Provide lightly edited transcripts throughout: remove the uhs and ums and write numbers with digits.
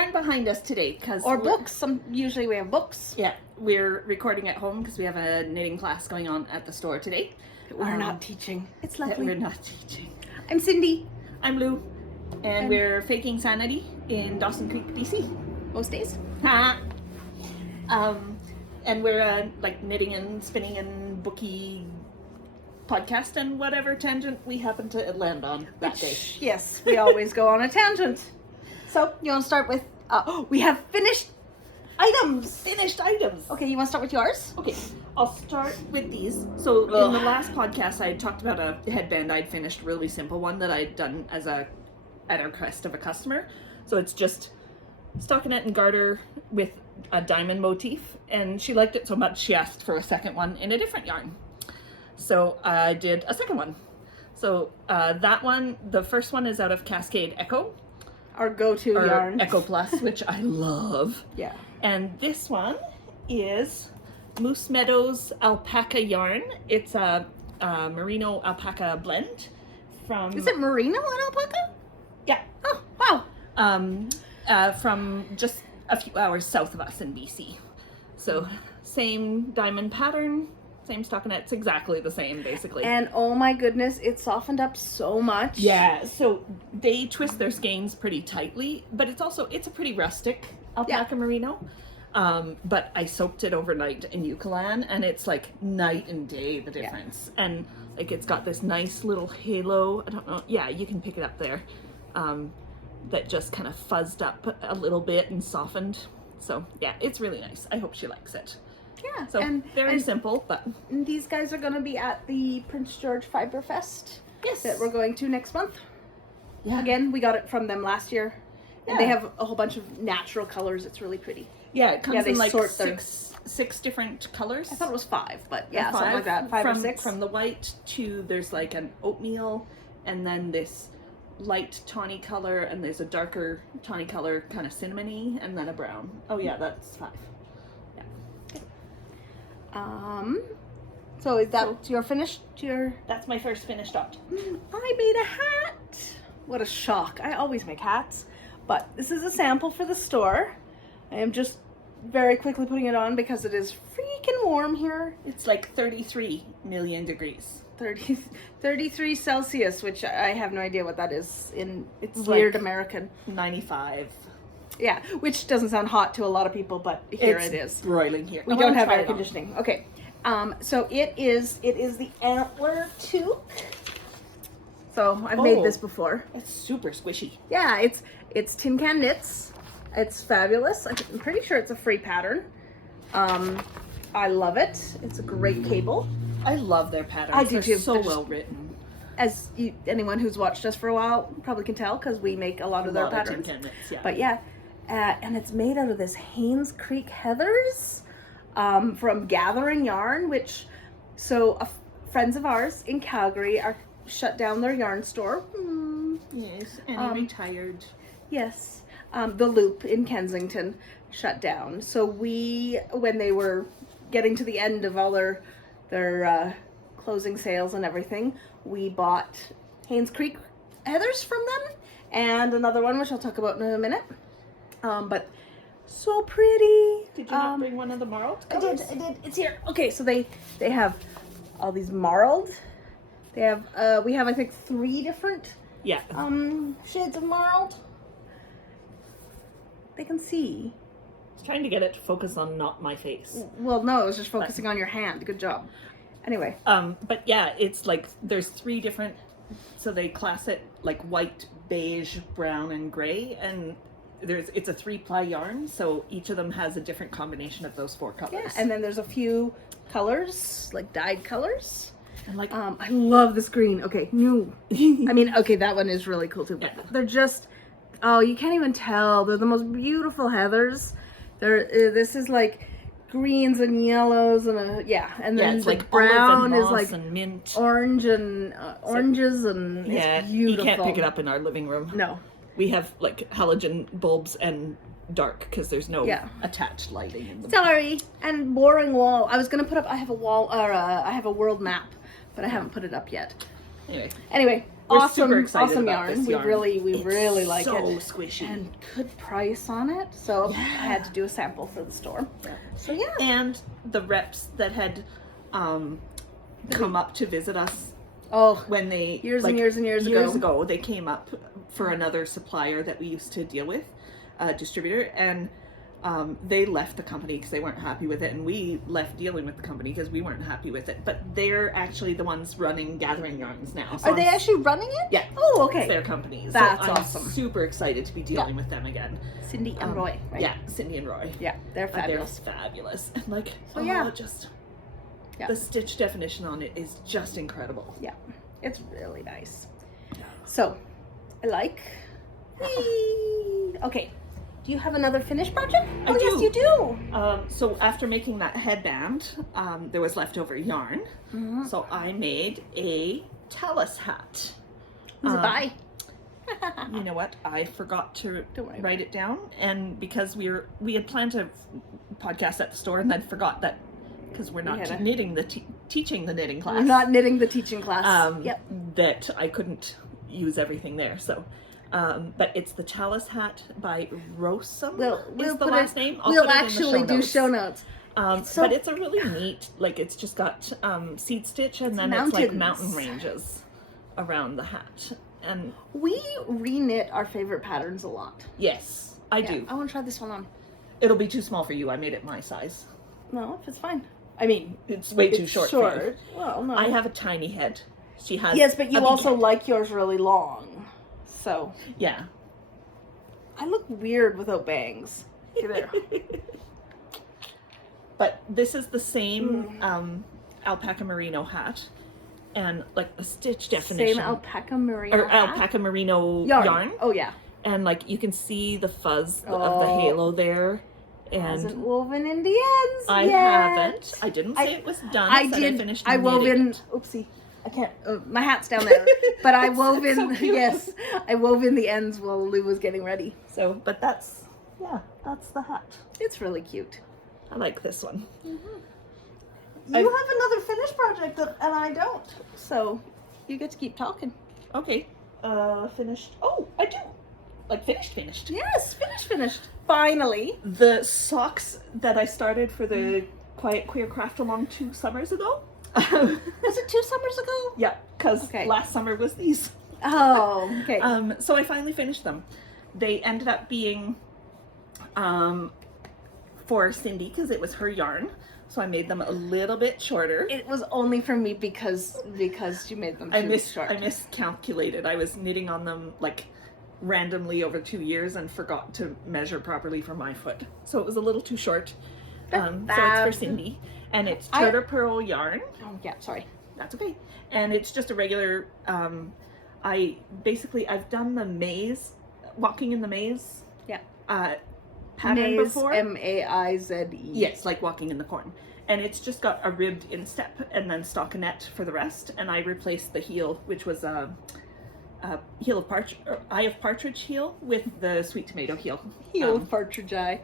yarn behind us today because books. Usually we have books. Yeah, we're recording at home because we have a knitting class going on at the store today. We're not teaching. It's lovely. We're not teaching. I'm Cindy. I'm Lou, and we're Faking Sanity in Dawson Creek, BC. Most days. And we're like knitting and spinning and booky podcast and whatever tangent we happen to land on that day. Yes, we always go on a tangent. So you want to start with? We have finished items. Okay, you want to start with yours? Okay, I'll start with these. So in the last podcast, I talked about a headband I'd finished, really simple one that I'd done at a request of a customer. So it's just stockinette and garter with a diamond motif, and she liked it so much she asked for a second one in a different yarn. So I did a second one. So that one, the first one is out of Cascade Eco. Our go-to yarn. Eco Plus, which I love. Yeah. And this one is Meadows Alpaca yarn. It's a Merino Alpaca blend from... Is it Merino and Alpaca? Yeah. Oh, wow. From just a few hours south of us in BC. So same diamond pattern, same stockinette. It's exactly the same, basically. And oh my goodness, it softened up so much. Yeah, so they twist their skeins pretty tightly, but it's a pretty rustic alpaca merino. But I soaked it overnight in KyleAnn, and it's like night and day, the difference. Yeah. And like it's got this nice little halo. I don't know. Yeah, you can pick it up there. That just kind of fuzzed up a little bit and softened. So yeah, it's really nice. I hope she likes it. Yeah, so very simple, but these guys are going to be at the Prince George Fibre Fest. Yes, that we're going to next month. Yeah, again, we got it from them last year, and they have a whole bunch of natural colors. It's really pretty. Yeah, it comes in like sort six different colors. I thought it was 5, but yeah, something like that. 5 or 6. From the white to there's like an oatmeal, and then this light tawny color, and there's a darker tawny color, kind of cinnamony, and then a brown. Oh yeah, that's 5. Yeah. So is that your finished? That's my first finished dot. I made a hat. What a shock! I always make hats, but this is a sample for the store. I am just very quickly putting it on because it is freaking warm here. It's like 33 million degrees. 33 Celsius, which I have no idea what that is it's weird like American. 95. Yeah, which doesn't sound hot to a lot of people, but here it is. Broiling here. We don't have air conditioning. Okay. So it is the Antler Toque. So I've made this before. It's super squishy. Yeah, it's tincanknits. It's fabulous. I'm pretty sure it's a free pattern. I love it. It's a great cable. I love their patterns. I do too. So well written. As anyone who's watched us for a while probably can tell, because we make a lot of their patterns. Yeah. But yeah, and it's made out of this Haynes Creek heathers from Gathering Yarn, which friends of ours in Calgary are shut down their yarn store. Yes, and he retired. Yes, the Loop in Kensington shut down. So when they were getting to the end of all their closing sales and everything, we bought Haynes Creek heathers from them, and another one which I'll talk about in a minute. But so pretty. Did you not bring one of the marled colors? I did. It's here. Okay, so they have all these marled. They have we have I think 3 different shades of marled. They can see. I was trying to get it to focus on not my face. Well, no, it was just focusing on your hand. Good job. Anyway. But yeah, it's like there's 3 different, so they class it like white, beige, brown, and gray, and it's a 3-ply yarn, so each of them has a different combination of those 4 colors. Yeah, and then there's a few colors, like dyed colors. And like I love this green. Okay, no. I mean, okay, that one is really cool too, but they're just, you can't even tell. They're the most beautiful heathers. This is like greens and yellows and and then it's like brown and is like and mint, orange and oranges, and it's beautiful. You can't pick it up in our living room. No, we have like halogen bulbs and dark because there's no attached lighting in them. Sorry, and boring wall. I was gonna put up. I have a wall, or I have a world map, but I haven't put it up yet. Anyway, super excited about yarn. this yarn. We really like so it. squishy. And good price on it. So I had to do a sample for the store. Yeah. So yeah. And the reps that had come up to visit us when they years ago, they came up for another supplier that we used to deal with, distributor, and they left the company because they weren't happy with it, and we left dealing with the company because we weren't happy with it. But they're actually the ones running Gathering Yarns now. So Are they actually running it? Yeah. Oh, okay. It's their company. That's so awesome. I'm super excited to be dealing with them again. Cindy and Roy, right? Yeah, Cindy and Roy. Yeah, they're fabulous. They're fabulous. And like, just the stitch definition on it is just incredible. Yeah, it's really nice. So, I like. Okay. Do you have another finished project? I do. Yes, you do. So after making that headband, there was leftover yarn. Mm-hmm. So I made a Talus hat. Who's it by? You know what? I forgot to Don't worry write it down, and because we had planned to podcast at the store, and then forgot that because we're not teaching the knitting class. We're not knitting the teaching class. That I couldn't use everything there. So. But it's the Talus hat by Rowsom. We'll the last name. We'll actually do show notes. But it's a really neat, like it's just got seed stitch and then it's like mountain ranges around the hat. And we reknit our favorite patterns a lot. Yes, I do. I want to try this one on. It'll be too small for you. I made it my size. No, if it's fine. I mean, it's way too short. For you. Well, no. I have a tiny head. She has. Yes, but you also like yours really long. So yeah, I look weird without bangs. There. But this is the same alpaca merino hat, and like the stitch definition. Same alpaca merino hat? Alpaca merino yarn. Oh yeah. And like you can see the fuzz of the halo there. And hasn't woven in the ends. I haven't. I didn't say it was done. I finished. I wove in. Oopsie. I can't. My hat's down there, but I wove in. So yes, I wove in the ends while Lou was getting ready. So, but that's the hat. It's really cute. I like this one. Mm-hmm. You have another finished project, and I don't. So, you get to keep talking. Okay. Finished. Oh, I do. Like finished. Yes, finished. Finally. The socks that I started for the Quiet Queer Craft Along 2 summers ago. Was it 2 summers ago? Yeah, because last summer was these. Oh, okay. So I finally finished them. They ended up being for Cindy because it was her yarn. So I made them a little bit shorter. It was only for me because you made them too short. I miscalculated. I was knitting on them like randomly over 2 years and forgot to measure properly for my foot. So it was a little too short. So it's for Cindy. And it's Turtlepurl yarn. Oh yeah, sorry. That's okay. And it's just a regular, I've done the Maize, walking in the Maize. Yeah. Pattern Maize, before. M-A-I-Z-E. Yes, like walking in the corn. And it's just got a ribbed instep and then stockinette for the rest. And I replaced the heel, which was a heel of eye of partridge heel with the sweet tomato heel. Heel of partridge eye.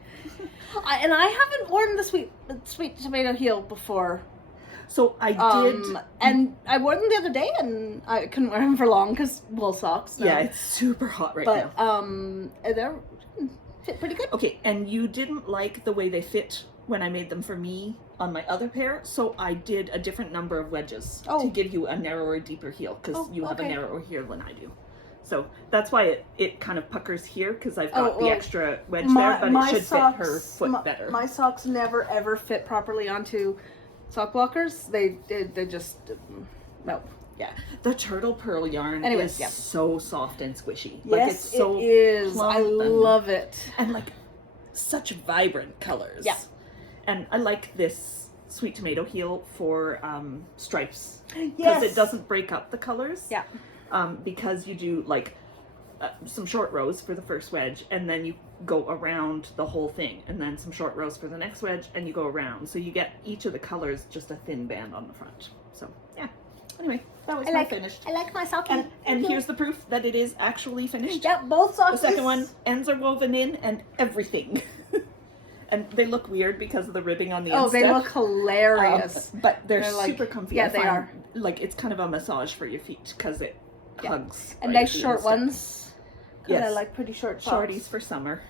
And I haven't worn the sweet tomato heel before. So I did. And I wore them the other day and I couldn't wear them for long because wool socks. No. Yeah, it's super hot right now. But they fit pretty good. Okay, and you didn't like the way they fit when I made them for me on my other pair, so I did a different number of wedges to give you a narrower, deeper heel, because you have a narrower heel than I do. So that's why it kind of puckers here, because I've got the extra wedge there, but it should fit her foot better. My socks never ever fit properly onto sock blockers. They just no. Yeah, the Turtlepurl yarn is so soft and squishy. Yes, like, it's so it is. I love it. And like such vibrant colors. Yeah. And I like this sweet tomato heel for stripes. Yes. Because it doesn't break up the colors. Yeah. Because you do like some short rows for the first wedge and then you go around the whole thing and then some short rows for the next wedge and you go around. So you get each of the colors just a thin band on the front. So yeah. Anyway, that was finished. I like my sock. And here's the proof that it is actually finished. Yeah, both socks. The second one, ends are woven in and everything. And they look weird because of the ribbing on the instep. Oh, they look hilarious. But they're super comfy. Yeah, they are. Like, it's kind of a massage for your feet because it hugs. And right nice at the short instep. ones. Because I like pretty short socks. Shorties for summer.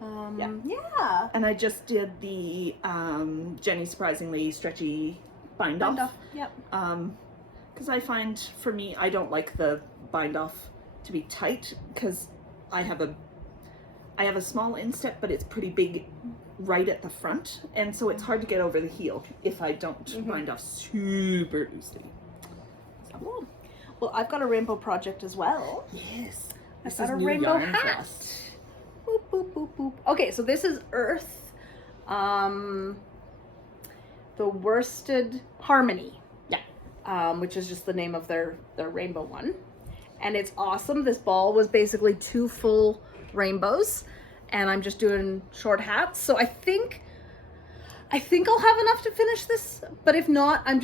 Yeah. And I just did the Jenny Surprisingly Stretchy bind off. Yep. Because I find, for me, I don't like the bind off to be tight, because I have a small instep, but it's pretty big right at the front, and so it's hard to get over the heel if I don't bind off super loosely. So. Cool. Well, I've got a rainbow project as well. Yes. I've This got is a new rainbow yarn for hat. us. Boop, boop, boop, boop. Okay, so this is Urth, the Worsted Harmony. Yeah. Which is just the name of their rainbow one. And it's awesome. This ball was basically 2 full rainbows, and I'm just doing short hats. So I think I'll have enough to finish this, but if not, I'm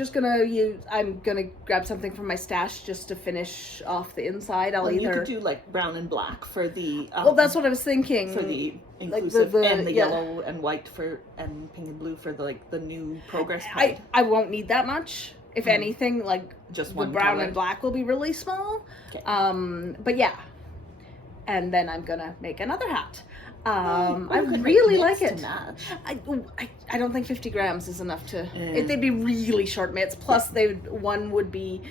gonna grab something from my stash just to finish off the inside. You could do like brown and black for the well, that's what I was thinking. for the inclusive, the and the yellow and white and pink and blue for the new progress hide. I won't need that much. If anything, like just the one brown color. and black will be really small. Okay. But yeah, and then I'm gonna make another hat. I you could make really mitts like to it. match. I don't think 50 grams is enough to. They'd be really short mitts. Plus, one would be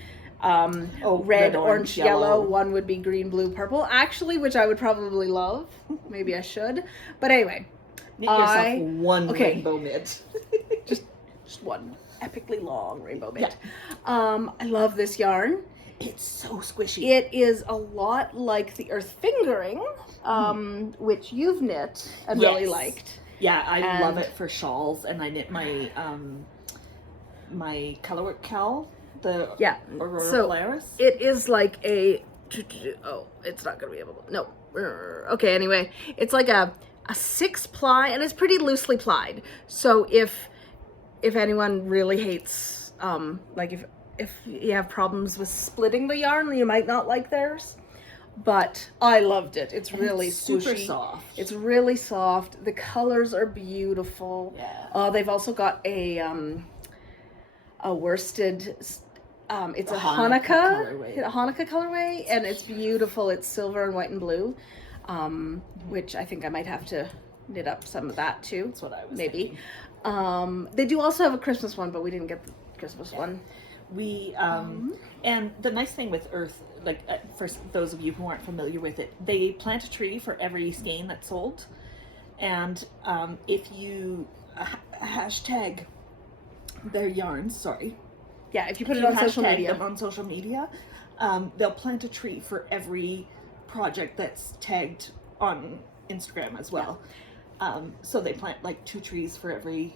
red, orange, yellow. One would be green, blue, purple. Actually, which I would probably love. Maybe I should. But anyway, Knit yourself one rainbow mitt. just one epically long rainbow mitt. Yeah. I love this yarn. It's so squishy. It is a lot like the Urth fingering, which you've knit and really liked. Yeah, I love it for shawls, and I knit my my colorwork cowl, the Aurora Polaris. It is like a it's not gonna be able to okay, anyway, it's like a 6-ply, and it's pretty loosely plied. So if anyone really hates like if you have problems with splitting the yarn, you might not like theirs. But I loved it. It's really super squishy. soft. It's really soft. The colors are beautiful. Yeah. They've also got a worsted. It's a Hanukkah colorway, and it's beautiful. It's silver and white and blue, which I think I might have to knit up some of that too. That's what I was maybe. They do also have a Christmas one, but we didn't get the Christmas one. We and the nice thing with Urth, like for those of you who aren't familiar with it, they plant a tree for every skein that's sold, and if you hashtag their yarns, if you put it on social media, them on social media, they'll plant a tree for every project that's tagged on Instagram as well. So they plant like 2 trees for every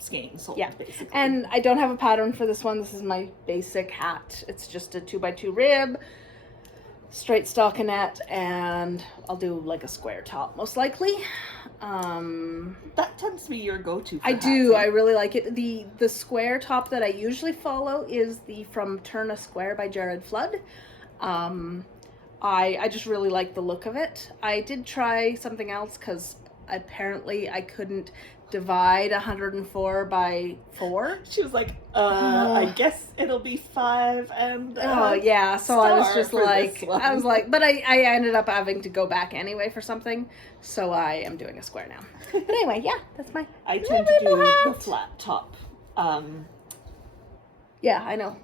skein sold, basically. And I don't have a pattern for this one. This is my basic hat. It's just a 2x2 rib, straight stockinette, and I'll do like a square top most likely. That tends to be your go-to. I do. I really like it. The square top that I usually follow is the From Turn a Square by Jared Flood. I just really like the look of it. I did try something else because apparently I couldn't divide 104 by 4. She was like, I guess it'll be 5 and so I was just like, but I ended up having to go back anyway for something, so I am doing a square now. But anyway, that's my I tend to do the flat top. Yeah, I know.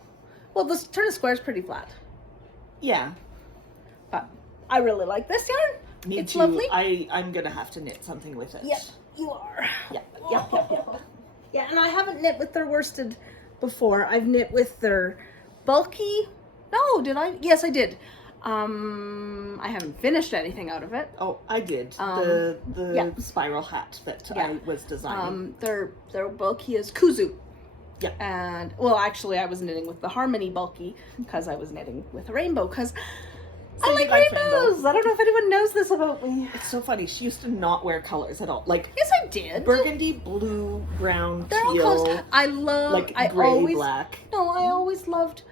Well, the Turn a Square is pretty flat. Yeah. But I really like this yarn. Me it's too. lovely. I'm gonna have to knit something with it. Yep, you are. Yep. Yeah, and I haven't knit with their worsted before. I've knit with their bulky. No, did I? Yes, I did. I haven't finished anything out of it. Oh, I did. The spiral hat that I was designing. Their bulky is Koozoo. Yeah. And well, actually, I was knitting with the Harmony bulky because I was knitting with a rainbow because I like rainbows. I don't know if anyone knows this about me. It's so funny. She used to not wear colors at all. Like, yes, I did. Burgundy, blue, brown, They're teal. all colors. I love like gray, black. No, I always loved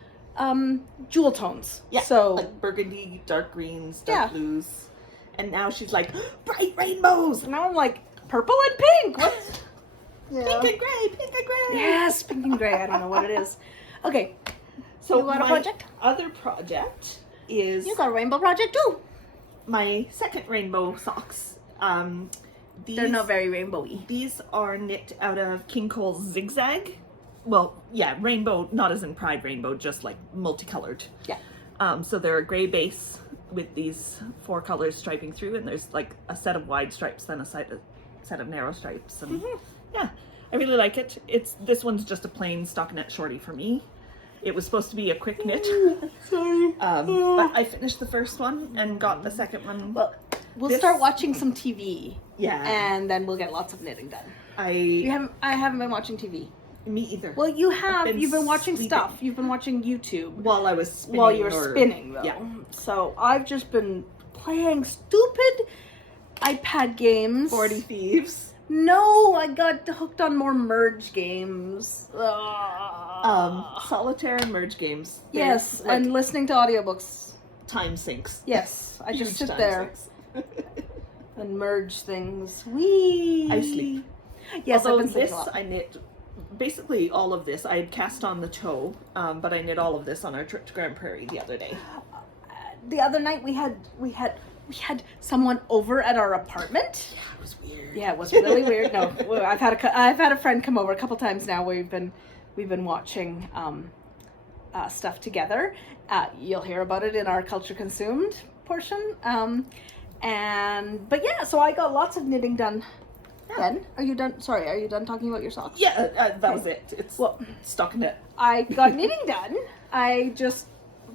jewel tones. Yeah. So like burgundy, dark greens, dark blues. And now she's like bright rainbows. And now I'm like purple and pink. What? Pink and gray, pink and gray. Yes, pink and gray. I don't know what it is. Okay. So You got a my project? other project is You got a rainbow project too. my second rainbow socks. They're not very rainbowy. These are knit out of King Cole's Zigzag. Well, yeah, rainbow, not as in Pride Rainbow, just like multicolored. Yeah. So they're a gray base with these 4 colors striping through, and there's like a set of wide stripes, then a set of narrow stripes, and yeah, I really like it. This one's just a plain stockinette shorty for me. It was supposed to be a quick knit. Sorry. But I finished the first one and got the second one. Well, we'll start watching some TV. Yeah. And then we'll get lots of knitting done. I haven't been watching TV. Me either. Well, you have. You've been watching sleeping. stuff. You've been watching YouTube. While I was spinning. While you were spinning, though. Yeah. So I've just been playing stupid iPad games. 40 Thieves. No, I got hooked on more merge games. Solitaire and merge games. They're Yes, like and listening to audiobooks. time sinks. Yes, I just Huge sit time there sinks. and merge things. Whee! I sleep. Yes, Although I've been sleeping this, a lot. I knit basically all of this. I had cast on the toe, but I knit all of this on our trip to Grand Prairie the other day. The other night we had someone over at our apartment. Yeah, it was weird. Yeah, it was really weird. No, I've had a friend come over a couple times now. We've been watching stuff together. You'll hear about it in our Culture Consumed portion. But yeah, so I got lots of knitting done. Then are you done? Sorry, are you done talking about your socks? Yeah, that was it. It's stockinette. I got knitting done. I just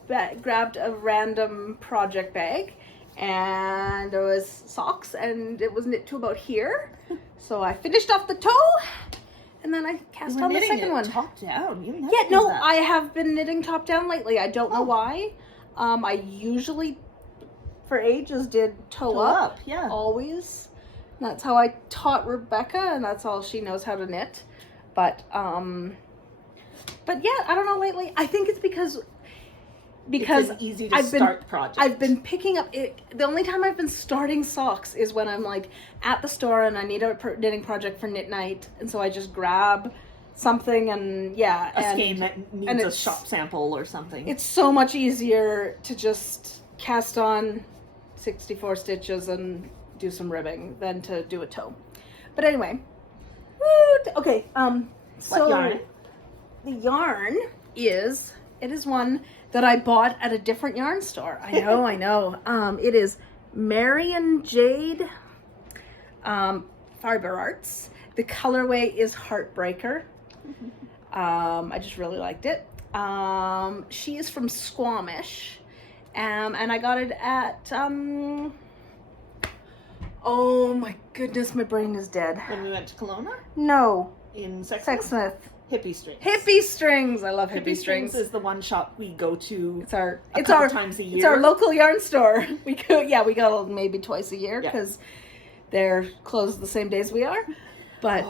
grabbed a random project bag, and there was socks, and it was knit to about here. So I finished off the toe, and then I cast on the second one. Top down. You never Yeah, do no, that. I have been knitting top down lately. I don't know why. I usually, for ages, did toe up. Yeah. Always. That's how I taught Rebecca, and that's all she knows how to knit. But yeah, I don't know lately. I think it's because it's an easy to start project. I've been picking up it. The only time I've been starting socks is when I'm like at the store and I need a knitting project for knit night, and so I just grab something and a skein that needs a it's shop sample or something. It's so much easier to just cast on 64 stitches and do some ribbing than to do a toe. But anyway, okay. So what yarn? The yarn is one that I bought at a different yarn store. I know. It is Marion Jade Fibre Arts. The colorway is Heartbreaker. I just really liked it. She is from Squamish, and I got it at oh my goodness, my brain is dead. When we went to Kelowna? No. In Sexsmith. Hippie Strings. Hippie Strings. I love Hippie Strings. Is the one shop we go to It's our times a year. It's our local yarn store. We go maybe twice a year because they're closed the same days we are. But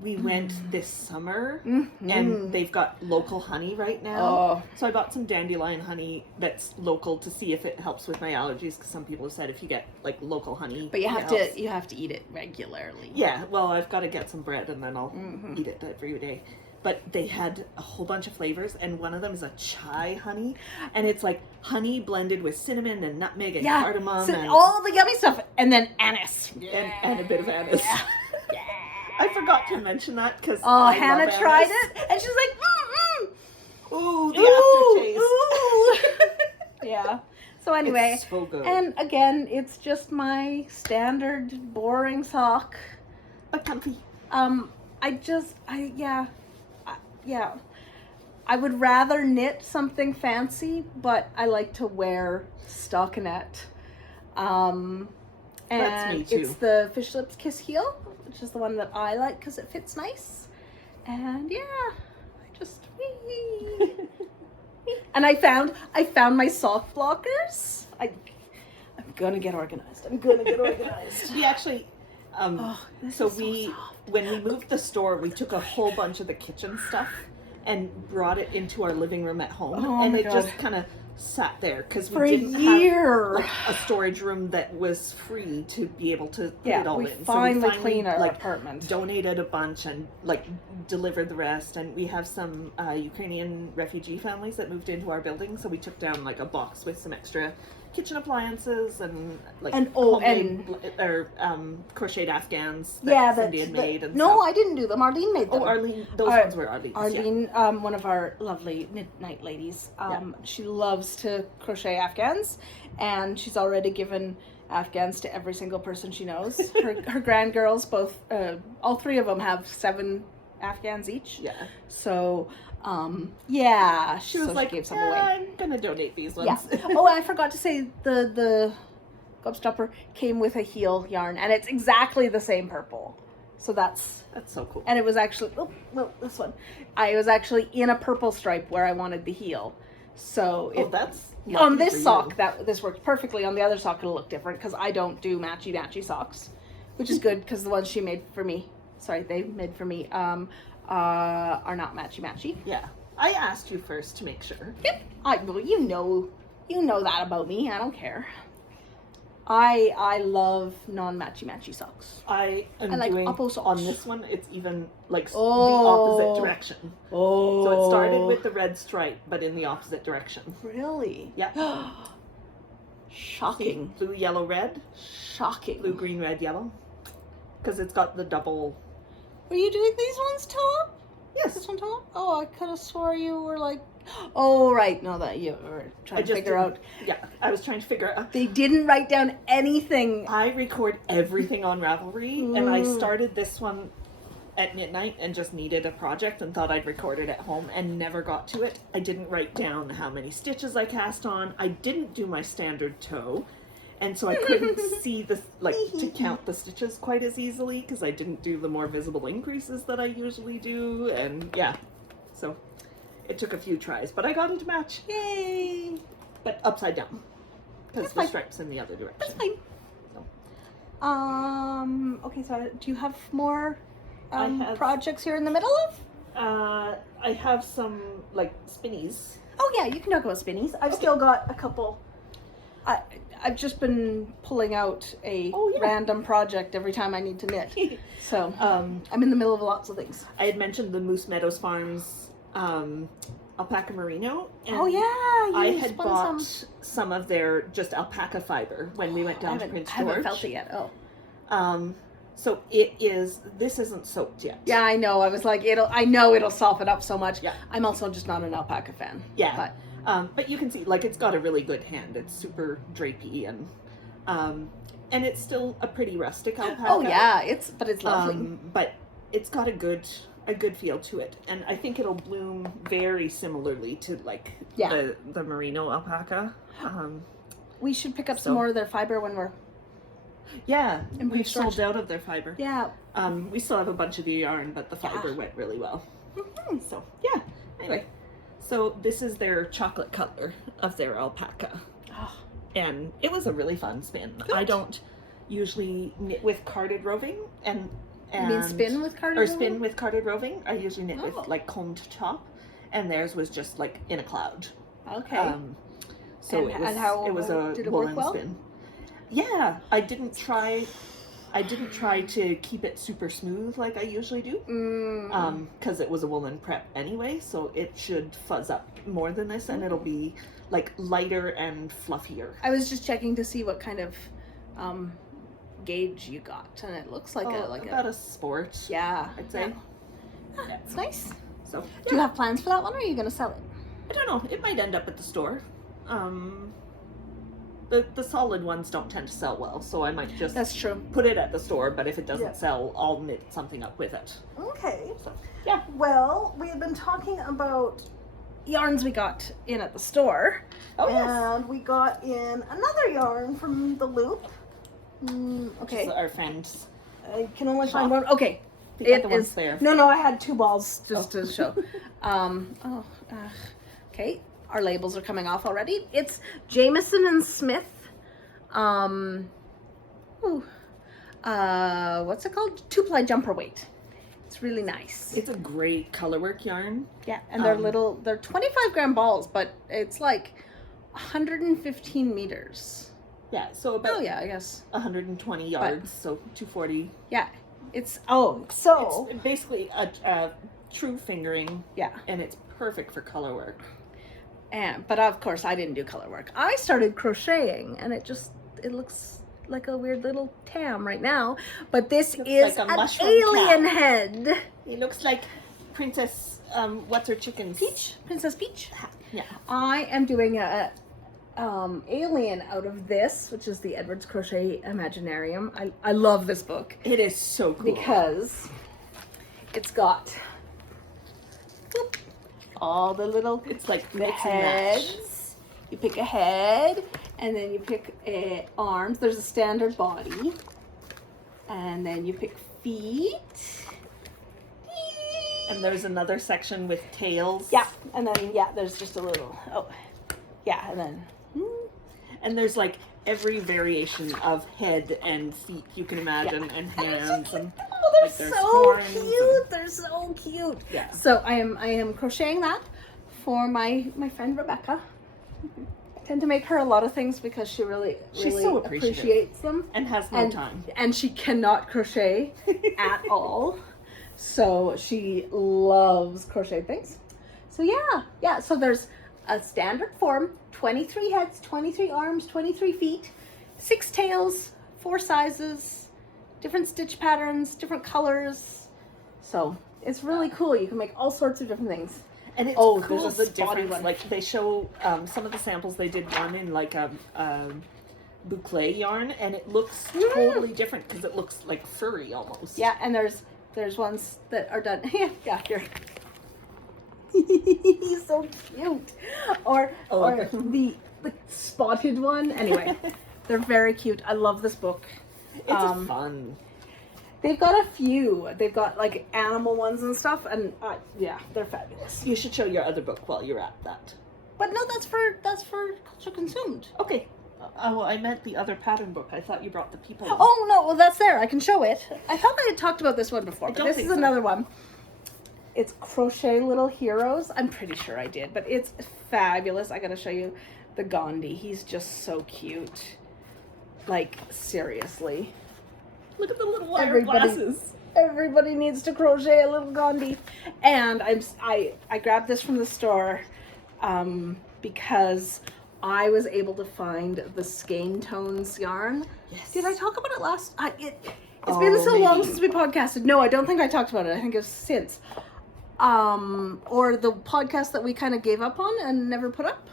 we went this summer, and they've got local honey right now. So I bought some dandelion honey that's local to see if it helps with my allergies, because some people have said if you get like local honey, but you have to eat it regularly. Yeah, well, I've got to get some bread and then I'll eat it every day. But they had a whole bunch of flavors, and one of them is a chai honey, and it's like honey blended with cinnamon and nutmeg and cardamom and all the yummy stuff, and then anise and a bit of anise. I forgot to mention that because Hannah tried it, and she's like, ooh, the aftertaste. Yeah. So anyway, it's so good. And again, it's just my standard boring sock. But comfy. I would rather knit something fancy, but I like to wear stockinette. And That's me too. It's the Fish Lips Kiss Heel, which is the one that I like because it fits nice. And yeah, I just and I found my sock blockers. I'm gonna get organized. We actually, when we moved the store, we took a whole bunch of the kitchen stuff and brought it into our living room at home, and it just kind of sat there because For we a didn't year. have a storage room that was free to be able to put it all we in. finally cleaned our apartment. Donated a bunch and like delivered the rest. And we have some Ukrainian refugee families that moved into our building, so we took down like a box with some extra kitchen appliances and like crocheted Afghans that Cindy had made. And no, stuff. I didn't do them. Arlene made them. Oh, Arlene, those ones were Arlene's. Arlene, one of our lovely midnight ladies, she loves to crochet Afghans, and she's already given Afghans to every single person she knows. Her grandgirls, both, all three of them have 7 Afghans each. Yeah. So, she was like, she gave some away. I'm gonna donate these ones. Yeah. Oh, I forgot to say the gobstopper came with a heel yarn, and it's exactly the same purple. So that's so cool. And it was actually this one. I was actually in a purple stripe where I wanted the heel. So that's on this sock this worked perfectly. On the other sock it'll look different because I don't do matchy socks, which is good because the ones she made for me, they made for me, are not matchy. Yeah. I asked you first to make sure. Yep. Well, you know that about me. I don't care. I love non-matchy socks. I am like doing Oppo socks. On this one. It's even like the opposite direction. Oh. So it started with the red stripe, but in the opposite direction. Really? Yeah. Shocking. See? Blue, yellow, red. Shocking. Blue, green, red, yellow. Because it's got the double. Were you doing these ones top? Yes. This one top? Oh, I could have swore you were like. Oh, right. No, that you were trying to figure out. Yeah, I was trying to figure out. They didn't write down anything. I record everything on Ravelry, and I started this one at midnight and just needed a project and thought I'd record it at home and never got to it. I didn't write down how many stitches I cast on. I didn't do my standard toe, and so I couldn't see to count the stitches quite as easily because I didn't do the more visible increases that I usually do, and so it took a few tries, but I got it to match. Yay! But upside down because the stripe's in the other direction. That's fine. So. Okay, so do you have more projects here in the middle of? I have some like spinnies. Oh yeah, you can talk about spinnies. I've still got a couple. I've just been pulling out a random project every time I need to knit. So I'm in the middle of lots of things. I had mentioned the Moose Meadows Farms alpaca merino. And I had bought some of their just alpaca fiber when we went down to Prince George. I haven't felt it yet. So this isn't soaked yet. Yeah, I know. I was like, I know it'll soften up so much. Yeah. I'm also just not an alpaca fan. Yeah. But you can see, like, it's got a really good hand. It's super drapey and it's still a pretty rustic alpaca. Oh yeah, it's lovely. But it's got a good feel to it, and I think it'll bloom very similarly to like the merino alpaca. We should pick up some more of their fiber when we're. Yeah, and we've sold out of their fiber. Yeah. We still have a bunch of the yarn, but the fiber went really well. Mm-hmm. So anyway, so this is their chocolate color of their alpaca, and it was a really fun spin. Good. I don't usually knit with carded roving, and you mean spin with carded roving? Spin with carded roving. I usually knit with like combed top, and theirs was just like in a cloud. Okay. So it was a woolen spin. Yeah, I didn't try to keep it super smooth like I usually do, because it was a woolen prep anyway, so it should fuzz up more than this, and it'll be like lighter and fluffier. I was just checking to see what kind of gauge you got, and it looks like about a sport. Yeah, I'd say. Yeah. It's nice. So, do you have plans for that one, or are you going to sell it? I don't know. It might end up at the store. The solid ones don't tend to sell well, so I might just That's true. put it at the store, but if it doesn't sell, I'll knit something up with it. Okay. So, well, we had been talking about yarns we got in at the store. Oh, and we got in another yarn from the Loop. Okay. Our friends. I can only find one. Okay. It is there. No, I had 2 balls just to show. Okay. Our labels are coming off already. It's Jamieson and Smith. What's it called? 2-ply jumper weight. It's really nice. It's a great colorwork yarn. Yeah, and they're 25 gram balls, but it's like 115 meters. Yeah, so about Oh yeah, I guess 120 yards, so 240. yeah. It's It's basically a true fingering. Yeah. And it's perfect for color work. But of course I didn't do color work. I started crocheting, and it looks like a weird little tam right now. But this is like a an mushroom alien cat. head. It looks like Princess, what's her chicken? Peach? Princess Peach? Yeah. I am doing a alien out of this, which is the Edwards Crochet Imaginarium. I love this book. It is so cool. Because it's got all the little, It's like the mix and match. heads. You pick a head, and then you pick arms. There's a standard body. And then you pick feet. And there's another section with tails. Yeah, and then, there's just a little, and then. And there's like every variation of head and feet you can imagine, and hands, and Oh, they're like, there's so horns cute. They're so cute. Yeah. So I am crocheting that for my friend Rebecca. I tend to make her a lot of things because she really so appreciative. appreciates them. and has no time. And she cannot crochet at all. So she loves crochet things. So yeah. So there's a standard form, 23 heads, 23 arms, 23 feet, 6 tails, 4 sizes, different stitch patterns, different colors. So it's really cool. You can make all sorts of different things. And it's Oh, cool there's the a spotty difference. one. Like they show some of the samples. They did one in like a boucle yarn, and it looks totally different because it looks like furry almost. Yeah, and there's ones that are done. Yeah, here. He's so cute. Or the spotted one. Anyway, they're very cute. I love this book. It's fun. They've got a few. They've got like animal ones and stuff, and they're fabulous. You should show your other book while you're at that. But no, that's for culture consumed. Okay. Oh, I meant the other pattern book. I thought you brought the people one. Oh no, well that's there. I can show it. I thought I had talked about this one before, but don't this think is so. another one. It's Crochet Little Heroes. I'm pretty sure I did, but it's fabulous. I gotta show you the Gandhi. He's just so cute. Like seriously. Look at the little wire glasses. Everybody needs to crochet a little Gandhi. And I grabbed this from the store because I was able to find the Skien Tones yarn. Yes. Did I talk about it last? It's been so long since we podcasted. No, I don't think I talked about it. I think it was since. Or the podcast that we kind of gave up on and never put up.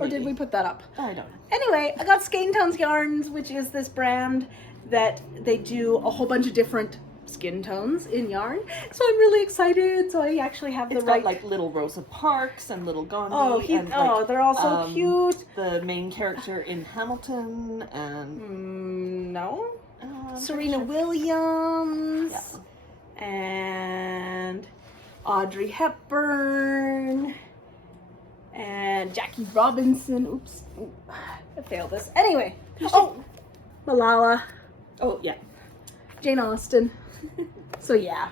Or did we put that up? I don't know. Anyway, I got Skien Tones Yarns, which is this brand that they do a whole bunch of different skin tones in yarn. So I'm really excited. So I actually have It's got like little Rosa Parks and little Gandhi. And they're all so cute. The main character in Hamilton and No. Serena Williams. Yeah. And Audrey Hepburn. And Jackie Robinson. Oops. Ooh, I failed this. Anyway. Malala. Oh yeah. Jane Austen. So yeah.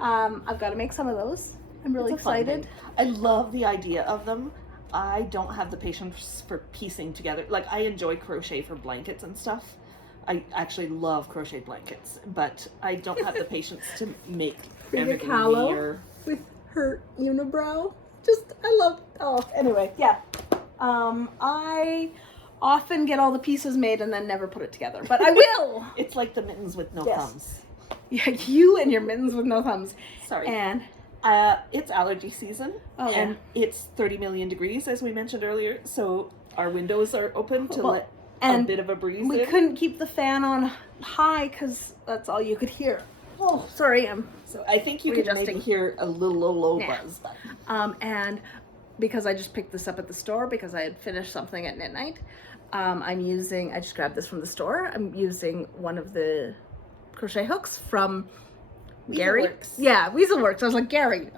I've got to make some of those. I'm really It's a fun excited. thing. I love the idea of them. I don't have the patience for piecing together. Like I enjoy crochet for blankets and stuff. I actually love crochet blankets, but I don't have the patience to make Frida everything Kahlo near. with her unibrow. Anyway, yeah. I often get all the pieces made and then never put it together, but I will. It's like the mittens with no Yes. thumbs. Yeah, you and your mittens with no thumbs. Sorry. And It's allergy season. Oh, yeah. And it's 30 million degrees, as we mentioned earlier. So our windows are open to let a bit of a breeze we in. couldn't keep the fan on high because that's all you could hear. Oh, sorry. So I think you can maybe readjusting. hear a little low Yeah. buzz. But And because I just picked this up at the store because I had finished something at midnight, I just grabbed this from the store. I'm using one of the crochet hooks from Gary. Weaselworks. Yeah, Weaselworks. I was like, Gary,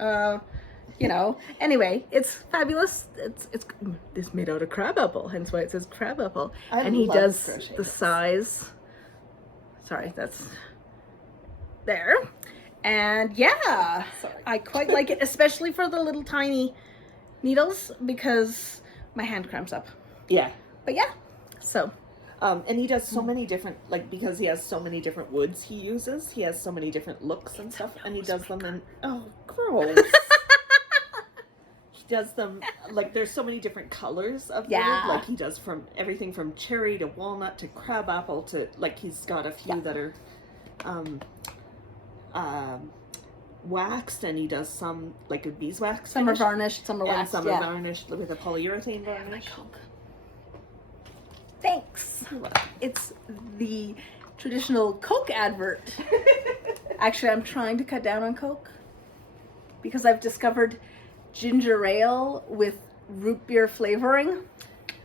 Anyway, it's fabulous. It's made out of crab apple, hence why it says crab apple. And he love does crochet the hooks. size. Sorry, that's there. And yeah, Sorry. I quite like it, especially for the little tiny needles because my hand cramps up. Yeah. But yeah, so. And he does so many different, like, because he has so many different woods he uses, he has so many different looks and stuff, and he does them in, oh, gross. He does them, like, there's so many different colors of the wood, like, he does from everything from cherry to walnut to crabapple to, like, he's got a few that are, waxed, and he does some, like, a beeswax Some finish, are varnished, some are waxed, some are varnished with a polyurethane varnish. Thanks. It's the traditional Coke advert. Actually, I'm trying to cut down on Coke because I've discovered ginger ale with root beer flavoring.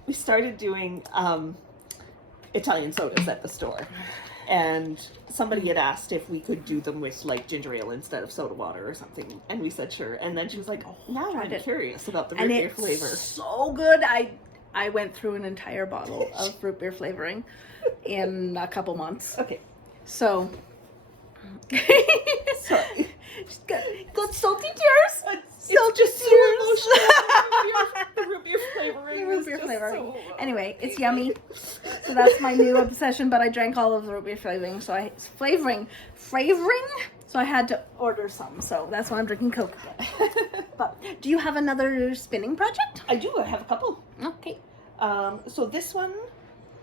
We started doing Italian sodas at the store, and somebody had asked if we could do them with like ginger ale instead of soda water or something, and we said sure. And then she was like, "Now I'm curious about the root beer flavor." So good. I went through an entire bottle of root beer flavoring in a couple months. Okay. So. Sorry. Got salty tears. Salty tears. The root beer flavoring. The root beer flavoring. Anyway, it's yummy. So that's my new obsession. But I drank all of the root beer flavoring. So flavoring. So I had to order some. So that's why I'm drinking Coke again. But do you have another spinning project? I do. I have a couple. Okay. So this one,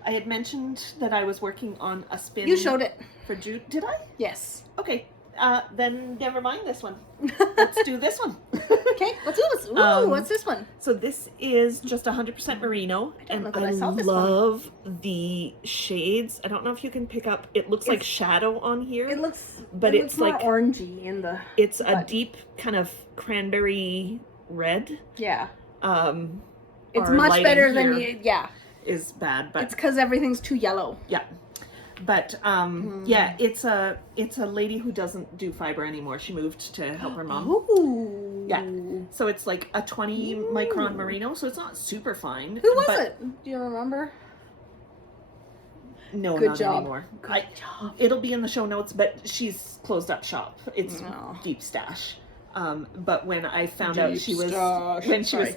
I had mentioned that I was working on a spin. You showed it. For June. Did I? Yes. Okay. Then never mind this one. Let's do this one. Okay. Let's do this. Ooh, what's this one? So this is just 100% merino, and I love the shades. I don't know if you can pick up. It looks like shadow on here. It looks, but it it's looks like more orangey in the. It's a deep kind of cranberry red. Yeah. It's much better than yeah. Is bad, but it's because everything's too yellow. Yeah. But yeah, it's a lady who doesn't do fiber anymore. She moved to help her mom. Ooh. Yeah. So it's like a 20 micron merino, so it's not super fine. Who was it? Do you remember? No, Good not job. anymore. It'll be in the show notes, but she's closed up shop. It's deep stash. But when I found out she was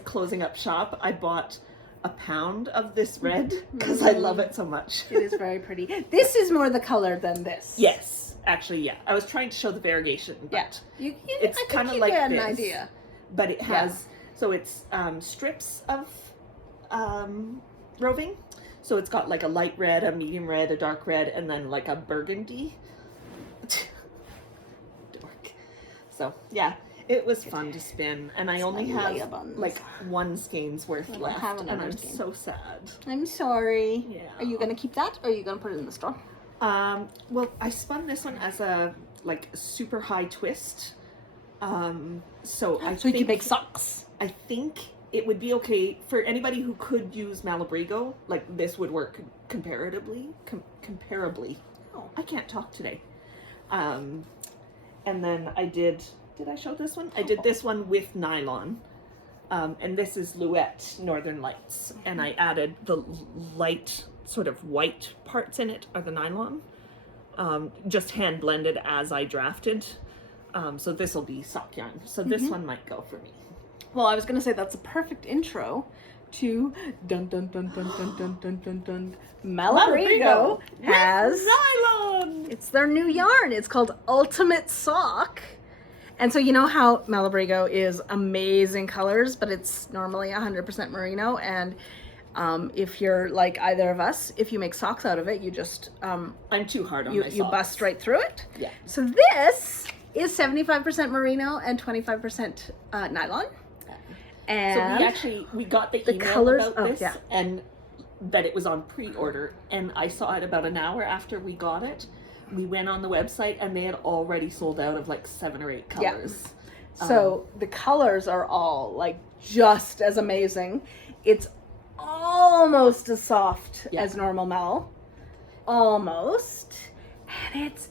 closing up shop, I bought a pound of this red because I love it so much. It is very pretty. This is more the color than this. Yes, actually, yeah. I was trying to show the variegation, but it's kind of like an this. Idea. But it has so it's strips of roving. So it's got like a light red, a medium red, a dark red, and then like a burgundy. Dork. So yeah. It was fun to spin, and I only have like one skein's worth left, and I'm so sad. I'm sorry. Yeah. Are you gonna keep that, or are you gonna put it in the straw? Well, I spun this one as a like super high twist. So I think you can make socks. I think it would be okay for anybody who could use Malabrigo. Like this would work comparably. Oh, I can't talk today. And then I did. Did I show this one? I did this one with nylon. And this is Louet Northern Lights. And I added the light sort of white parts in it are the nylon. Just hand blended as I drafted. So this will be sock yarn. So this one might go for me. Well, I was going to say that's a perfect intro to Malabrigo has nylon. It's their new yarn. It's called Ultimate Sock. And so you know how Malabrigo is amazing colors, but it's normally 100% merino. And if you're like either of us, if you make socks out of it, you just I'm too hard on you bust right through it. Yeah. So this is 75% merino and 25% nylon. And so we got the email colors about this, and that it was on pre-order, and I saw it about an hour after we got it. We went on the website and they had already sold out of like 7 or 8 colors. Yeah. So the colors are all like just as amazing. It's almost as soft as normal Mal. Almost. And it's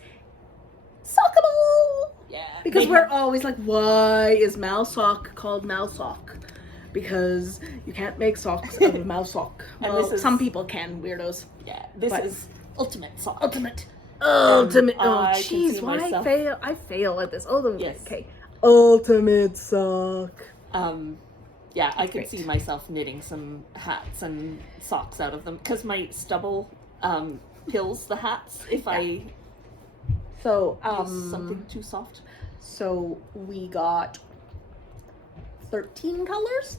sockable. Yeah. Because we're always like, why is Mal sock called Mal sock? Because you can't make socks out of Mal sock. And well, some people can, weirdos. Yeah. This is ultimate sock. Ultimate. Oh jeez, why I fail at this. Okay. Ultimate sock. Yeah, I could Great. see myself knitting some hats and socks out of them because my stubble pills the hats if I So use something too soft. So we got 13 colors,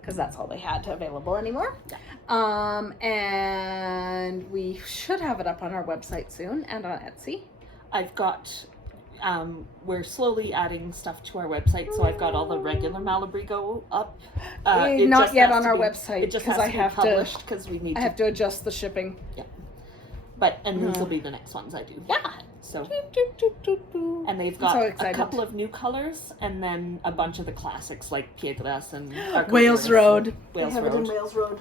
because that's all they had available anymore. Yeah. And we should have it up on our website soon and on Etsy. I've got, we're slowly adding stuff to our website, so I've got all the regular Malabrigo up. Not yet on our website, it just has to be published because we need I have to adjust the shipping. Yeah. And these will be the next ones I do. Yeah. So. And they've got a couple of new colors, and then a bunch of the classics like Piedras and Wales Road. Wales They have Road. it in Wales Road.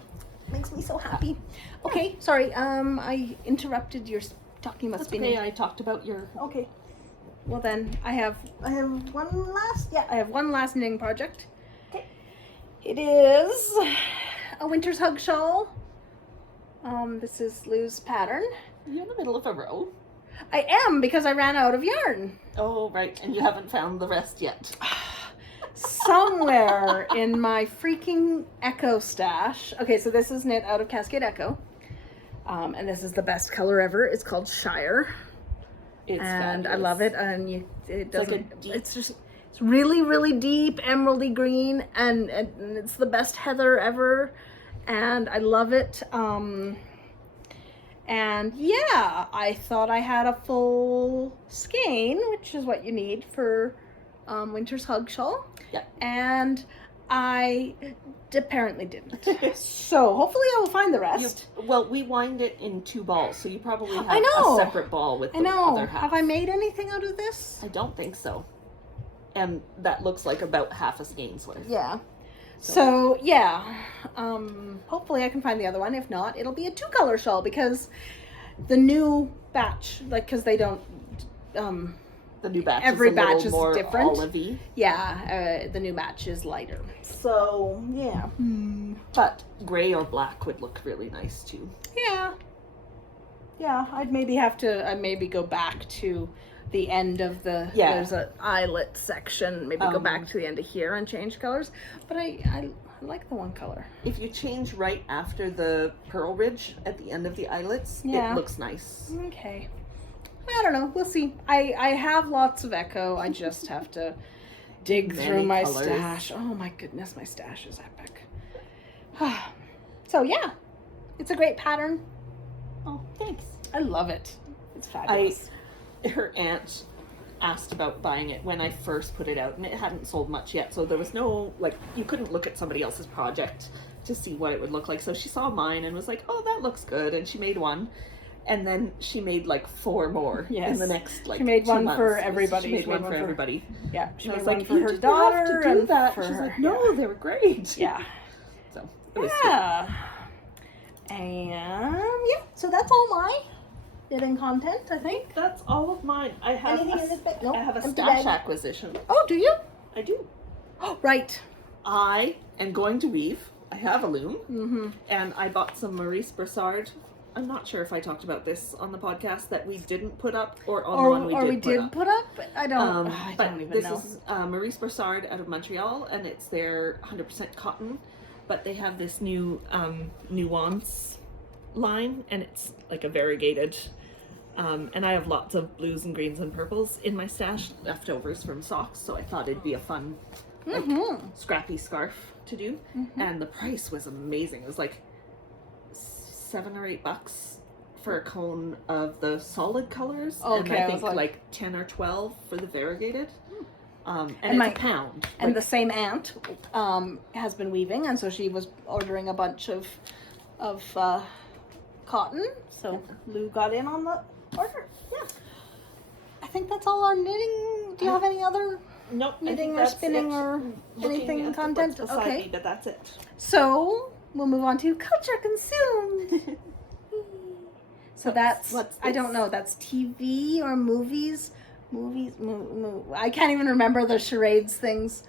Makes me so happy. Okay, sorry. I interrupted your talking about That's spinning. okay. I talked about your. Okay. Well then, I have one last. Yeah, I have one last knitting project. Okay. It is a winter's hug shawl. This is Lou's pattern. Are you in the middle of a row? I am, because I ran out of yarn. Oh, right. And you haven't found the rest yet. Somewhere in my freaking Eco stash. Okay, so this is knit out of Cascade Eco. And this is the best color ever. It's called Shire. It's and fabulous. I love it. And it doesn't. like a deep- It's really, really deep emeraldy green, and it's the best heather ever. And I love it. And yeah, I thought I had a full skein, which is what you need for winter's hug shawl. Yeah. And I apparently didn't. So hopefully I will find the rest. We wind it in 2 balls, so you probably have I know. a separate ball with the I know. other half. Have I made anything out of this? I don't think so. And that looks like about half a skein's worth. Yeah. So yeah, hopefully I can find the other one. If not, it'll be a 2-color shawl, because the new batch, because they don't, The new batch every is a little batch is more different. olivey. Yeah, the new batch is lighter. So yeah, But gray or black would look really nice too. yeah. I'd maybe go back to the end of the. Yeah. There's an eyelet section. Maybe go back to the end of here and change colors. But I like the one color. If you change right after the pearl ridge at the end of the eyelets, Yeah. it looks nice. Okay. I don't know. We'll see. I have lots of Echo. I just have to dig Many through my colors. stash. Oh my goodness, my stash is epic. So yeah, it's a great pattern. Oh, thanks. I love it. It's fabulous. Her aunt asked about buying it when I first put it out, and it hadn't sold much yet, so there was no, you couldn't look at somebody else's project to see what it would look like. So she saw mine and was like, oh, that looks good, and she made one. And then she made 4 more in the next she made 2 one months. for everybody. She made one for everybody. Yeah, she And I made was one for her "You didn't have daughter to do and that." for She's her. like, no, they were great. Yeah. So it was cute. Yeah. And yeah, so that's all my knitting content, I think. That's all of mine. I have Anything in this bag? Nope, I have a empty stash bag. acquisition. Oh, do you? I do. Oh, right. I am going to weave. I have a loom. Mm-hmm. And I bought some Maurice Brassard. I'm not sure if I talked about this on the podcast that we didn't put up or on the one we did put up. I don't. I but don't even this know. is Maurice Brassard out of Montreal, and it's their 100% cotton. But they have this new nuance line, and it's like a variegated. And I have lots of blues and greens and purples in my stash, leftovers from socks. So I thought it'd be a fun, scrappy scarf to do. And the price was amazing. It was like $7 or $8 for a cone of the solid colors, Okay, and I I think was like 10 or 12 for the variegated. And And it's a pound. And the same aunt has been weaving, and so she was ordering a bunch of cotton. So Lou got in on the order. Yeah. I think that's all our knitting. Do you have any other nope, I knitting think or that's spinning it. or Looking anything at content? what's beside Okay. me, but that's it. So we'll move on to culture consumed. So that's what's I don't this? know. That's TV or movies. I can't even remember the charades things.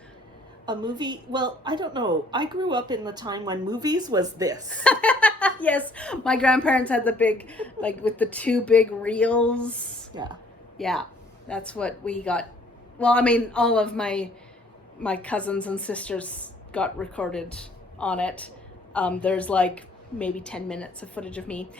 A movie? Well, I don't know. I grew up in the time when movies was this. Yes, my grandparents had the big, with the 2 big reels. Yeah. Yeah, that's what we got. Well, I mean, all of my my cousins and sisters got recorded on it. There's like maybe 10 minutes of footage of me.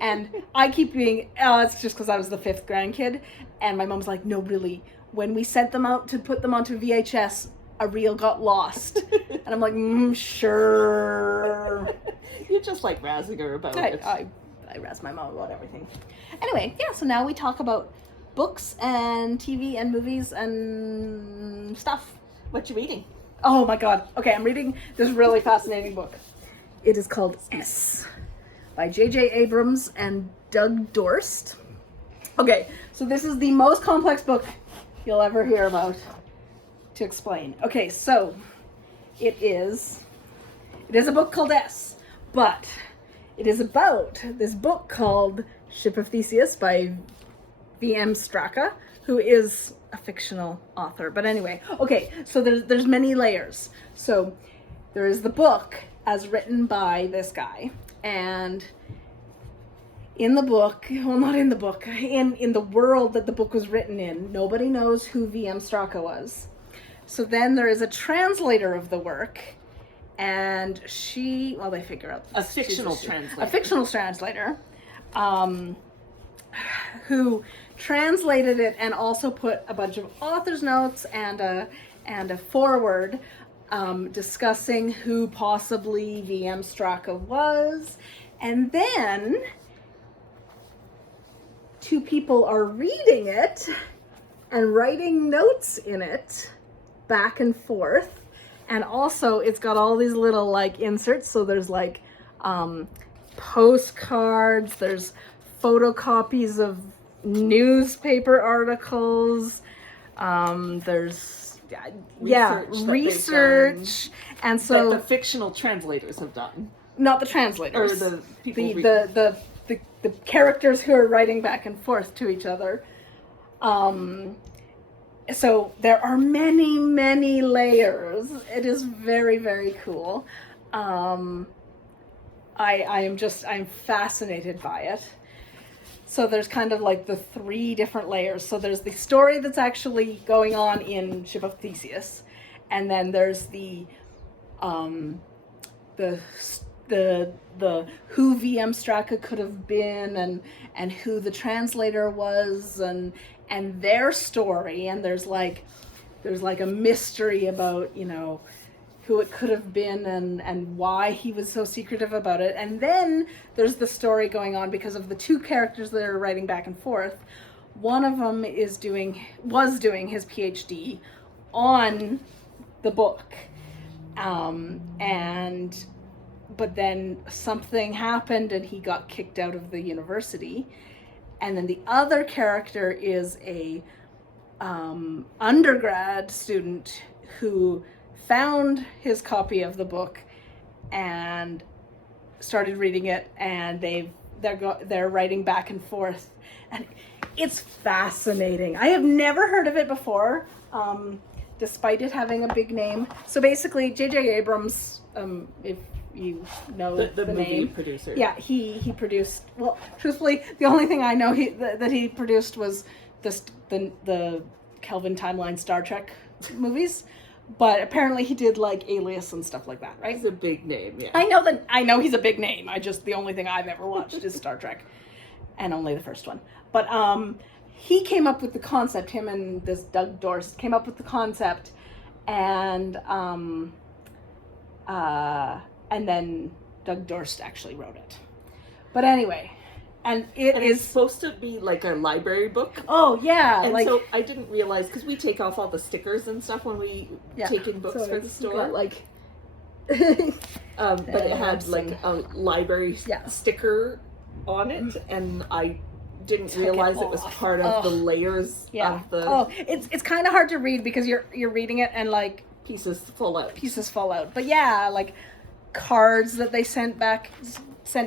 And I keep being, it's just because I was the 5th grandkid. And my mom's like, no, really, when we sent them out to put them onto VHS, a reel got lost. And I'm like, sure. You're just like razzing her about it. I razz my mom about everything. Anyway, yeah, so now we talk about books and TV and movies and stuff. What you reading? Oh my god. Okay, I'm reading this really fascinating book. It is called S by J.J. Abrams and Doug Dorst. Okay, so this is the most complex book you'll ever hear about to explain. Okay, so it is a book called S, but it is about this book called Ship of Theseus by V.M. Straka, who is a fictional author. But anyway, okay, so there's many layers. So there is the book as written by this guy, and in the book, well, not in the book, in the world that the book was written in, nobody knows who V.M. Straka was. So then there is a translator of the work, and they figure out a fictional translator, who translated it and also put a bunch of author's notes and a foreword discussing who possibly V.M. Straka was. And then 2 people are reading it and writing notes in it back and forth. And also it's got all these little like inserts. So there's like postcards, there's photocopies of newspaper articles, there's research, and so that the fictional translators have done, not the translators, or the people the characters who are writing back and forth to each other. So there are many layers. It is very, very cool. I'm fascinated by it. So there's kind of like the 3 different layers. So there's the story that's actually going on in Ship of Theseus, and then there's the who V.M. Straka could have been, and who the translator was, and their story. And there's like a mystery about, you know, who it could have been and why he was so secretive about it. And then there's the story going on because of the 2 characters that are writing back and forth. One of them was doing his PhD on the book. But then something happened and he got kicked out of the university. And then the other character is a undergrad student who found his copy of the book and started reading it, and they're writing back and forth, and it's fascinating. I have never heard of it before, despite it having a big name. So basically, J.J. Abrams, if you know the movie name, producer. Yeah, he produced. Well, truthfully, the only thing I know that he produced was the Kelvin Timeline Star Trek movies. But apparently he did like Alias and stuff like that, right? He's a big name, yeah. I know he's a big name. The only thing I've ever watched is Star Trek, and only the first one. But he came up with the concept. Him and this Doug Dorst came up with the concept, and then Doug Dorst actually wrote it. But anyway, and it's supposed to be like a library book. Oh yeah, and so I didn't realize, because we take off all the stickers and stuff when we take in books for the store. Like, but it had like a library sticker on it, and I didn't realize it was part of the layers of the. Oh, it's kind of hard to read because you're reading it and like pieces fall out. But yeah, like cards that they sent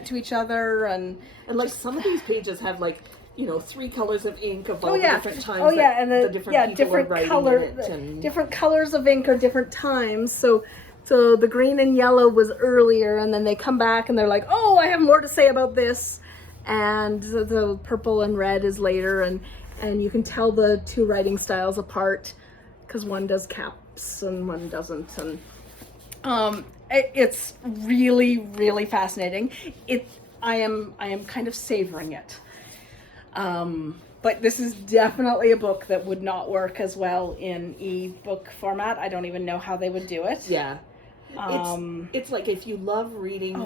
to each other, and like some of these pages have like, you know, 3 colors of ink of all the different times and the different people are writing in it, and different colors of ink or different times. So the green and yellow was earlier, and then they come back and they're like, oh, I have more to say about this, and the purple and red is later, and you can tell the 2 writing styles apart because one does ships and one doesn't, and it's really, really fascinating. I am kind of savoring it. But this is definitely a book that would not work as well in e-book format. I don't even know how they would do it. Yeah. It's like if you love reading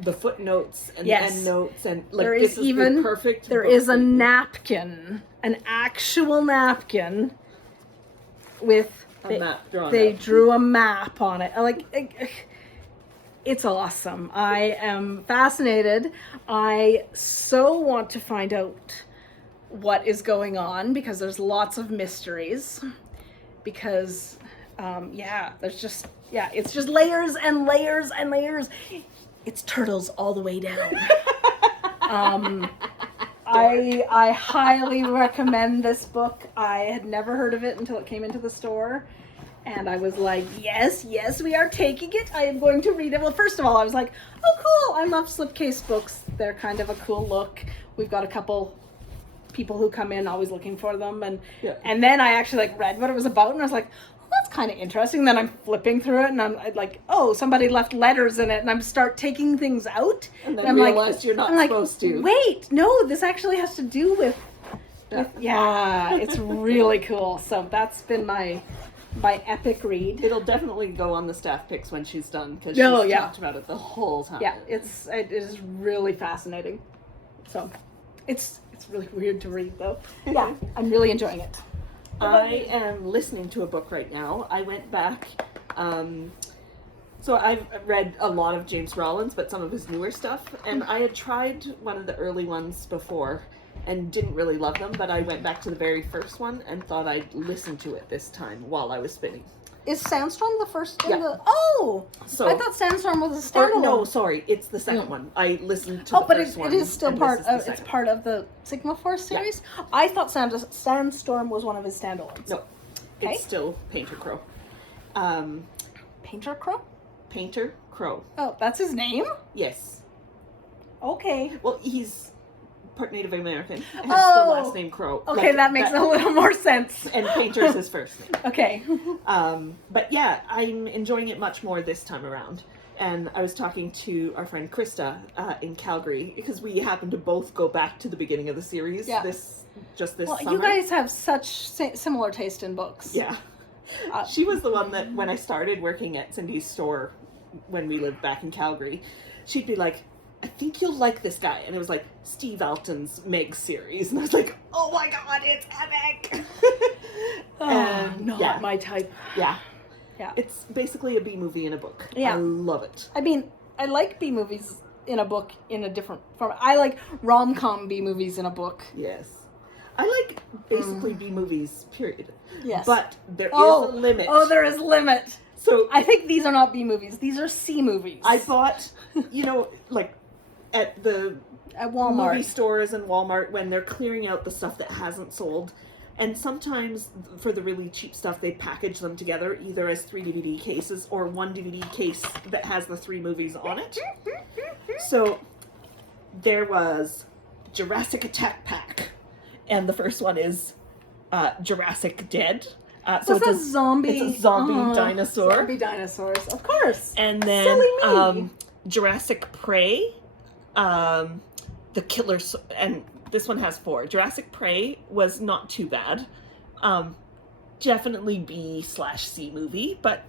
the footnotes and the endnotes and like there this is is even the perfect there book is a for you. napkin, an actual napkin with A map drawn they out. drew a map on it. It's awesome. I am fascinated. I so want to find out what is going on because there's lots of mysteries. Because, it's just layers and layers and layers. It's turtles all the way down. I highly recommend this book. I had never heard of it until it came into the store. And I was like, yes, we are taking it. I am going to read it. Well, first of all, I was like, oh, cool. I love slipcase books. They're kind of a cool look. We've got a couple people who come in always looking for them. And then I actually read what it was about. And I was like, oh, that's kind of interesting. Then I'm flipping through it and I'm like, oh, somebody left letters in it. And I'm start taking things out. And then I'm realize you're not supposed to. Wait, no, this actually has to do with it's really cool. So that's been my epic read. It'll definitely go on the staff picks when she's done because she's talked about it the whole time. Yeah, it is really fascinating. So it's really weird to read though. Yeah, I'm really enjoying it. I am listening to a book right now. I went back. So I've read a lot of James Rollins, but some of his newer stuff, and I had tried one of the early ones before and didn't really love them, but I went back to the very first one and thought I'd listen to it this time while I was spinning. Is Sandstorm the first? So I thought Sandstorm was a standalone. No, sorry, it's the second one. I listened to the first one. But it is still part of. It's second. part of the Sigma Force series. Yeah. I thought Sandstorm was one of his standalones. No, it's still Painter Crow. Painter Crow. Painter Crow. Oh, that's his name? Yes. Okay. Well, he's part Native American. Hence the last name Crow. Okay, that makes a little more sense. And Painter's his first name. Okay. But yeah, I'm enjoying it much more this time around. And I was talking to our friend Krista in Calgary because we happened to both go back to the beginning of the series this summer. You guys have such similar taste in books. Yeah. She was the one that when I started working at Cindy's store when we lived back in Calgary, she'd be like, I think you'll like this guy. And it was like Steve Alton's Meg series. And I was like, oh my God, it's epic. Not my type. Yeah. Yeah. It's basically a B movie in a book. Yeah. I love it. I mean, I like B movies in a book in a different form. I like rom-com B movies in a book. Yes. I like basically B movies, period. Yes. But there is a limit. Oh, there is limit. So I think these are not B movies. These are C movies. I bought, at Walmart. movie stores and Walmart when they're clearing out the stuff that hasn't sold. And sometimes for the really cheap stuff, they package them together either as 3 DVD cases or 1 DVD case that has the 3 movies on it. So there was Jurassic Attack Pack. And the first one is Jurassic Dead. So it's a zombie. It's a zombie dinosaur. Zombie dinosaurs, of course. And then Jurassic Prey, the Killer, and this one has 4. Jurassic Prey was not too bad. Definitely B/C movie, but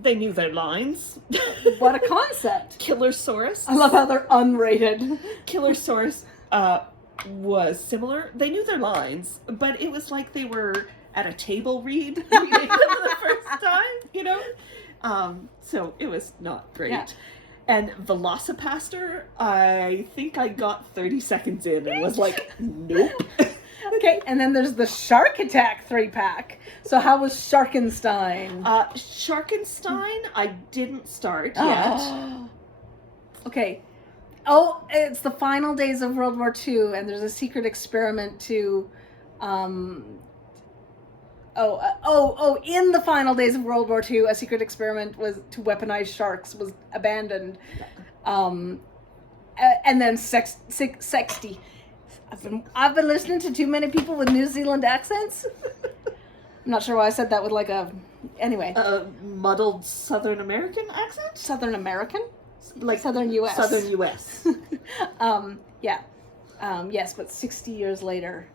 they knew their lines. What a concept. Killersaurus. I love how they're unrated. Killersaurus was similar. They knew their lines, but it was like they were at a table reading them the first time, So it was not great. Yeah. And Velocipaster, I think I got 30 seconds in and was like, nope. Okay, and then there's the Shark Attack 3-pack. So how was Sharkenstein? Sharkenstein, I didn't start yet. Okay. Oh, it's the final days of World War II, and there's a secret experiment to, in the final days of World War II, a secret experiment was to weaponize sharks was abandoned. And then Sexty. I've been listening to too many people with New Zealand accents. I'm not sure why I said that with like a... Anyway. Muddled Southern American accent? Southern American? Like Southern U.S. Southern U.S. Yeah. Yes, but 60 years later,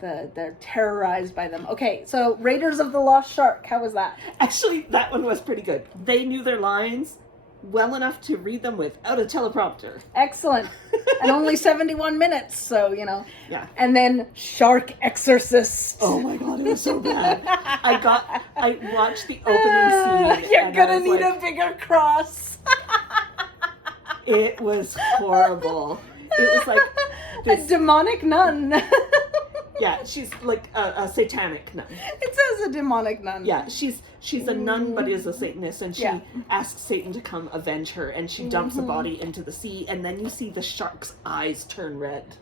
they're terrorized by them. Okay, so Raiders of the Lost Shark, how was that? Actually, that one was pretty good. They knew their lines well enough to read them without a teleprompter. Excellent. And only 71 minutes, so, Yeah. And then Shark Exorcist. Oh my god, it was so bad. I watched the opening scene. You're gonna need a bigger cross. It was horrible. It was like a demonic nun. Yeah, she's like a satanic nun. It says a demonic nun. Yeah, she's a nun but is a Satanist, and she asks Satan to come avenge her, and she dumps a body into the sea, and then you see the shark's eyes turn red.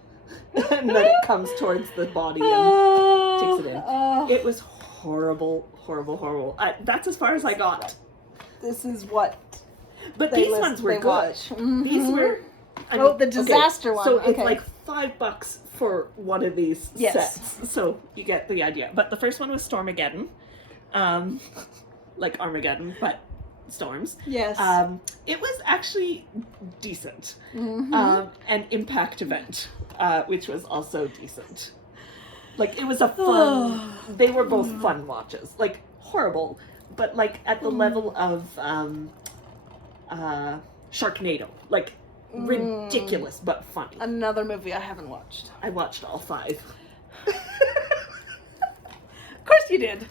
And then it comes towards the body and takes it in. It was horrible, horrible, horrible. That's as far as I got. This is what... But these ones were good. These were... the disaster one. So it's like $5 for one of these sets. So you get the idea. But the first one was Stormageddon. Like Armageddon, but storms. Yes. It was actually decent. An impact event, which was also decent. Like, it was a fun... They were both fun watches. Like, horrible, but like at the level of Sharknado. Like, ridiculous but funny. Another movie I haven't watched. I watched all 5. Of course you did.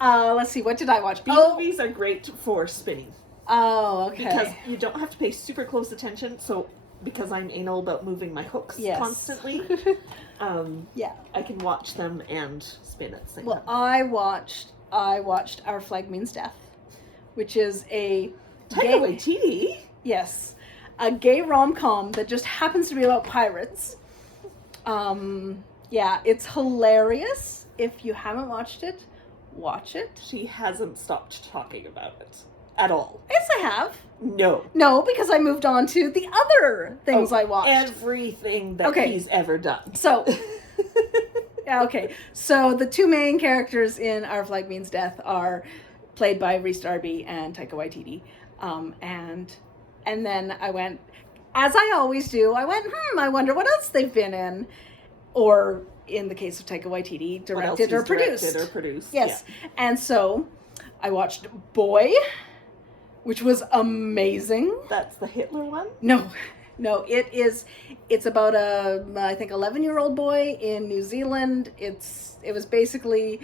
Let's see, what did I watch? B-movies are great for spinning. Oh, okay. Because you don't have to pay super close attention, so because I'm anal about moving my hooks constantly, I can watch them and spin at the same time. I watched Our Flag Means Death, which is a Taika Waititi? Yes. A gay rom-com that just happens to be about pirates. It's hilarious. If you haven't watched it, watch it. She hasn't stopped talking about it at all. Yes, I have. No, because I moved on to the other things I watched. Everything that he's ever done. So, So the 2 main characters in Our Flag Means Death are played by Rhys Darby and Taika Waititi. And then I went, as I always do, I wonder what else they've been in. Or, in the case of Taika Waititi, directed or produced. Yes. Yeah. And so, I watched Boy, which was amazing. That's the Hitler one? No, it's about a, I think, 11-year-old boy in New Zealand. It was basically,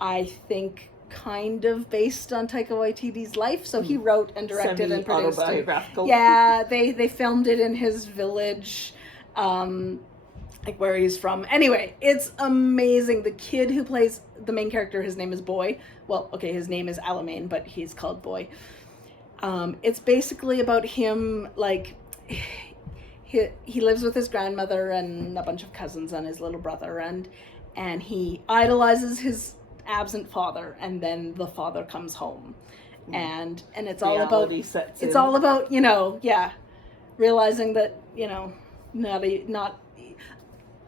I think, kind of based on Taika Waititi's life. So he wrote and directed and produced it. Semi-autobiographical. Yeah, they filmed it in his village, like where he's from. Anyway, it's amazing. The kid who plays the main character, his name is Boy. Well, okay, his name is Alamein, but he's called Boy. It's basically about him, like, he lives with his grandmother and a bunch of cousins and his little brother, and he idolizes his absent father, and then the father comes home, and it's all about all about realizing that not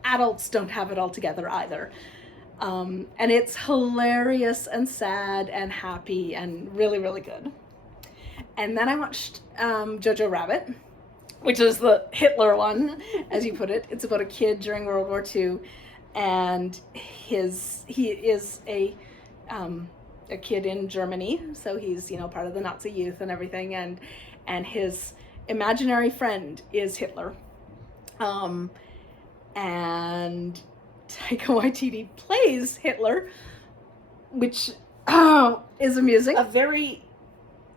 adults don't have it all together either, and it's hilarious and sad and happy and really, really good. And then I watched Jojo Rabbit, which is the Hitler one, as you put it. It's about a kid during World War II, and he is a kid in Germany, so he's part of the Nazi youth and everything, and his imaginary friend is Hitler, and Taika Waititi plays Hitler, which is amusing. A very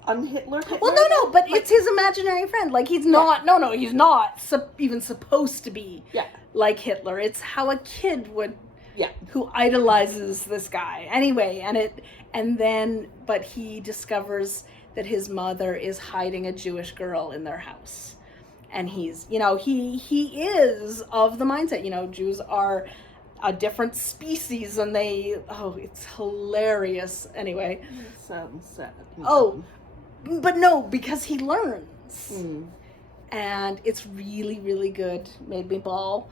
un-Hitler Hitler? Well, no, but it's his imaginary friend. Like, he's not, he's not even supposed to be like Hitler. It's how a kid would, who idolizes this guy. Anyway, but he discovers that his mother is hiding a Jewish girl in their house. And he's, he is of the mindset, Jews are a different species, and it's hilarious. Anyway. It sounds sad. But no, because he learns. And it's really, really good. Made me bawl.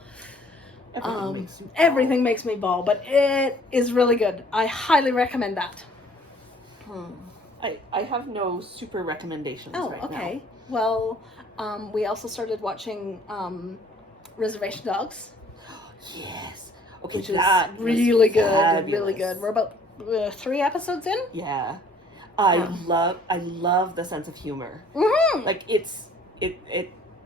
Everything makes me bawl, but it is really good. I highly recommend that. I have no super recommendations right now. Okay. Well, we also started watching Reservation Dogs. Yes. Okay, which is really good. Really good. We're about 3 episodes in. Yeah. I love the sense of humor. Mm-hmm. Like it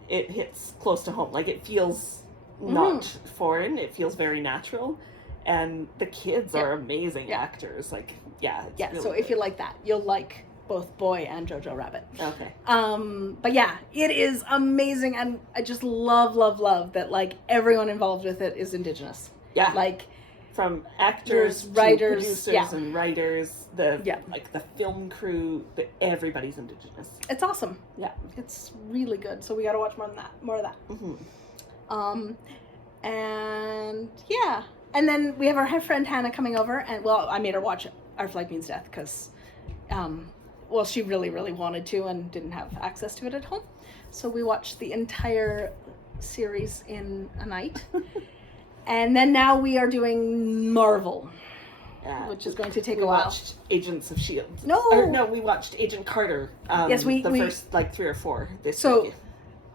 hits close to home. Like it feels not foreign. It feels very natural, and the kids are amazing actors. Like it's really so if you like that, you'll like both Boy and Jojo Rabbit. Okay. But yeah, it is amazing, and I just love that like everyone involved with it is Indigenous. Yeah. Like from actors, writers, producers, and writers, like the film crew, everybody's Indigenous. It's awesome. Yeah, it's really good. So we got to watch more of that. Mm-hmm. And yeah, and then we have our friend Hannah coming over, and well, I made her watch Our Flag Means Death because, well, she really wanted to and didn't have access to it at home, so we watched the entire series in a night. And then now we are doing Marvel, which is going to take a while. We watched Agents of S.H.I.E.L.D. No, we watched Agent Carter. Yes, we first like 3 or 4 this week.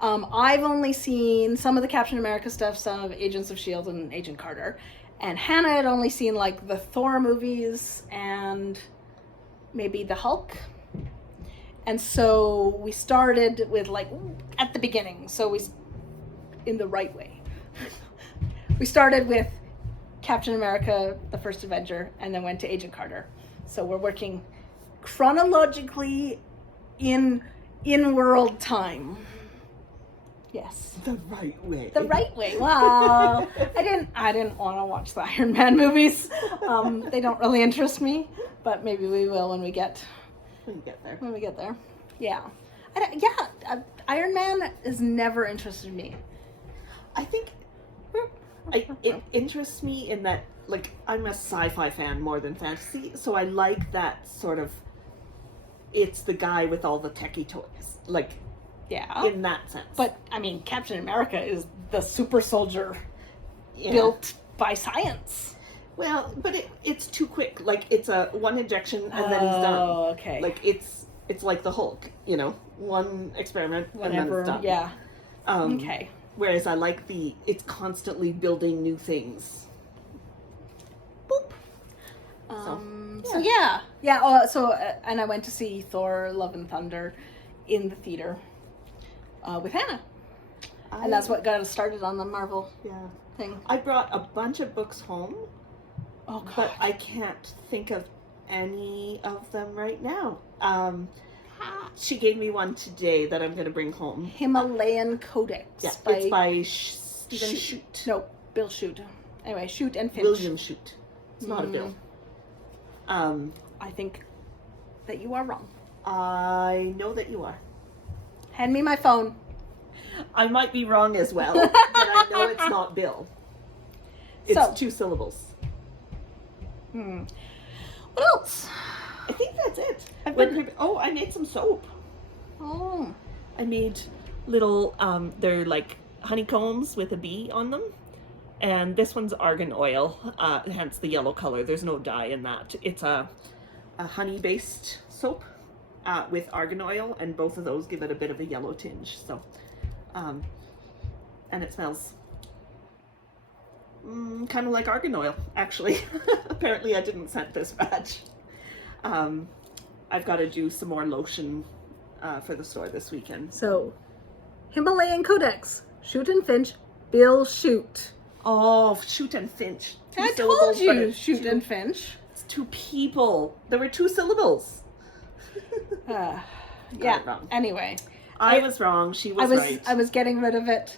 I've only seen some of the Captain America stuff, some of Agents of S.H.I.E.L.D. and Agent Carter, and Hannah had only seen like the Thor movies and maybe the Hulk. And so we started with like at the beginning, in the right way. We started with Captain America, the First Avenger, and then went to Agent Carter. So we're working chronologically in world time. Yes. The right way. The right way. Wow. I didn't want to watch the Iron Man movies. They don't really interest me, but maybe we will when we get there. When we get there. Yeah. Iron Man has never interested me. I think it interests me in that, like, I'm a sci-fi fan more than fantasy, so I like that sort of, it's the guy with all the techie toys, like, in that sense. But, I mean, Captain America is the super soldier built by science. Well, but it's too quick. Like, it's a one injection and then he's done. Oh, okay. Like, it's like the Hulk, one experiment and then it's done. Yeah. Okay. Whereas I like it's constantly building new things. Boop. And I went to see Thor: Love and Thunder in the theater with Hannah, and that's what got us started on the Marvel thing. I brought a bunch of books home. Oh God! But I can't think of any of them right now. She gave me one today that I'm going to bring home. Himalayan Codex. Yeah, it's by Stephen Shute. No, Bill Shute. Anyway, Shute and Finch. William Shute. It's not a Bill. I think that you are wrong. I know that you are. Hand me my phone. I might be wrong as well, but I know it's not Bill. It's 2 syllables. What else? I think that's it. I made some soap. Oh. I made little, they're like honeycombs with a bee on them. And this one's argan oil, hence the yellow color. There's no dye in that. It's a honey-based soap with argan oil, and both of those give it a bit of a yellow tinge. So, and it smells kind of like argan oil, actually. Apparently I didn't scent this batch. I've got to do some more lotion for the store this weekend. So, Himalayan Codex, Shute and Finch, Bill Shute. Oh, Shute and Finch. I told you, Shute and Finch. It's 2 people. There were 2 syllables. Anyway. I was wrong. She was right. I was getting rid of it.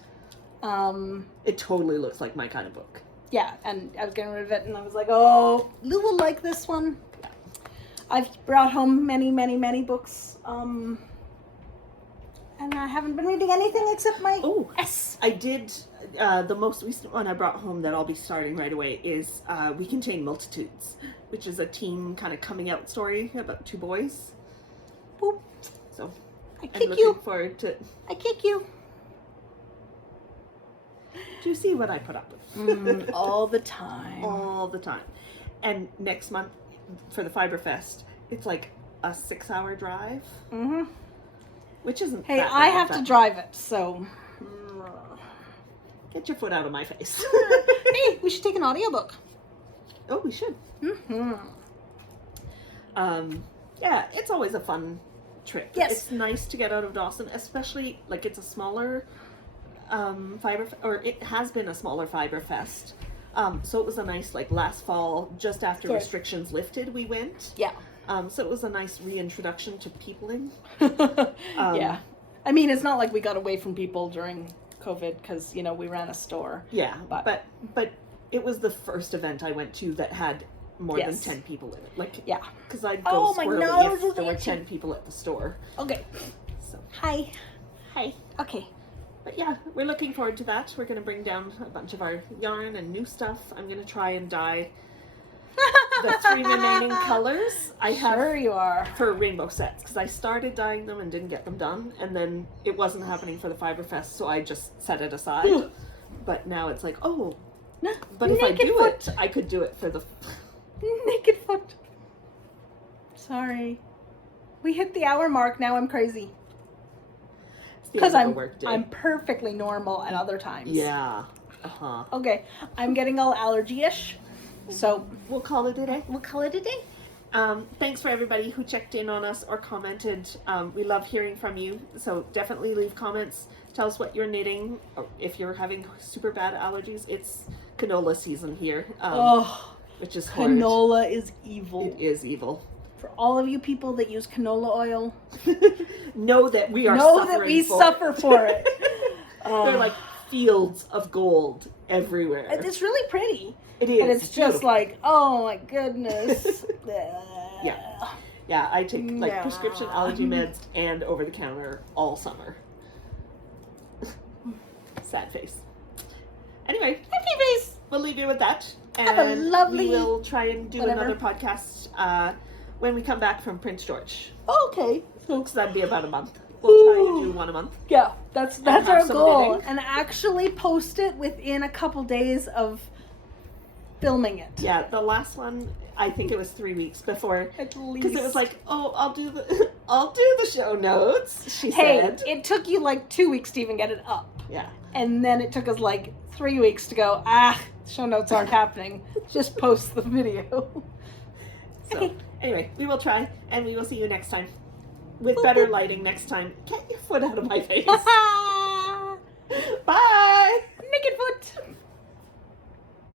It totally looks like my kind of book. Yeah, and I was getting rid of it, and I was like, oh, Lou will like this one. I've brought home many, many, many books, and I haven't been reading anything except my S. I did, the most recent one I brought home that I'll be starting right away is We Contain Multitudes, which is a teen kind of coming out story about 2 boys. Boop. So, I'm looking forward to... I kick you. Do you see what I put up with? All the time. All the time. And next month for the Fibre Fest, it's like a 6-hour drive. Mm-hmm. Which isn't Hey, that I bad, have but to drive it, so... Get your foot out of my face. Hey, we should take an audiobook. Oh, we should. Mm-hmm. Yeah, it's always a fun trip. Yes. It's nice to get out of Dawson, especially, like, it's a smaller it has been a smaller Fibre Fest. So it was a nice, like, last fall, just after restrictions lifted, we went. Yeah. So it was a nice reintroduction to peopling. Yeah. I mean, it's not like we got away from people during COVID because, you know, we ran a store. Yeah, but it was the first event I went to that had more than 10 people in it. Like, yeah. Because I'd go squirrely if there were 10 people at the store. Okay. So. Hi. Hi. Okay. But yeah, we're looking forward to that. We're going to bring down a bunch of our yarn and new stuff. I'm going to try and dye the 3 remaining colors I have you are. for rainbow sets, because I started dyeing them and didn't get them done, and then it wasn't happening for the Fibre Fest, so I just set it aside. But now it's like, oh, but if I do it, I could do it for the naked foot. Sorry, we hit the hour mark. Now I'm crazy because I'm perfectly normal at other times. Yeah. Okay, I'm getting all allergy-ish. So we'll call it a day. We'll call it a day. Thanks for everybody who checked in on us or commented. We love hearing from you. So definitely leave comments. Tell us what you're knitting. Or if you're having super bad allergies, it's canola season here. Which is hard. Canola is evil. It is evil. For all of you people that use canola oil, know that we suffer for it. They're like fields of gold everywhere. It's really pretty. It is. But it's just like, oh my goodness. Yeah, I take like prescription allergy meds and over the counter all summer. Sad face. Anyway, happy face. We'll leave you with that. And have a lovely. We will try and do another podcast when we come back from Prince George. Okay. Because that'd be about a month. We'll try and do one a month. Yeah, that's our goal. Knitting. And actually post it within a couple days of filming it. Yeah, the last one, I think it was 3 weeks before. At least. Because it was like, oh, I'll do the show notes, she said. It took you like 2 weeks to even get it up. Yeah. And then it took us like 3 weeks to go, show notes aren't happening. Just post the video. So, anyway, we will try, and we will see you next time. With better lighting next time. Get your foot out of my face.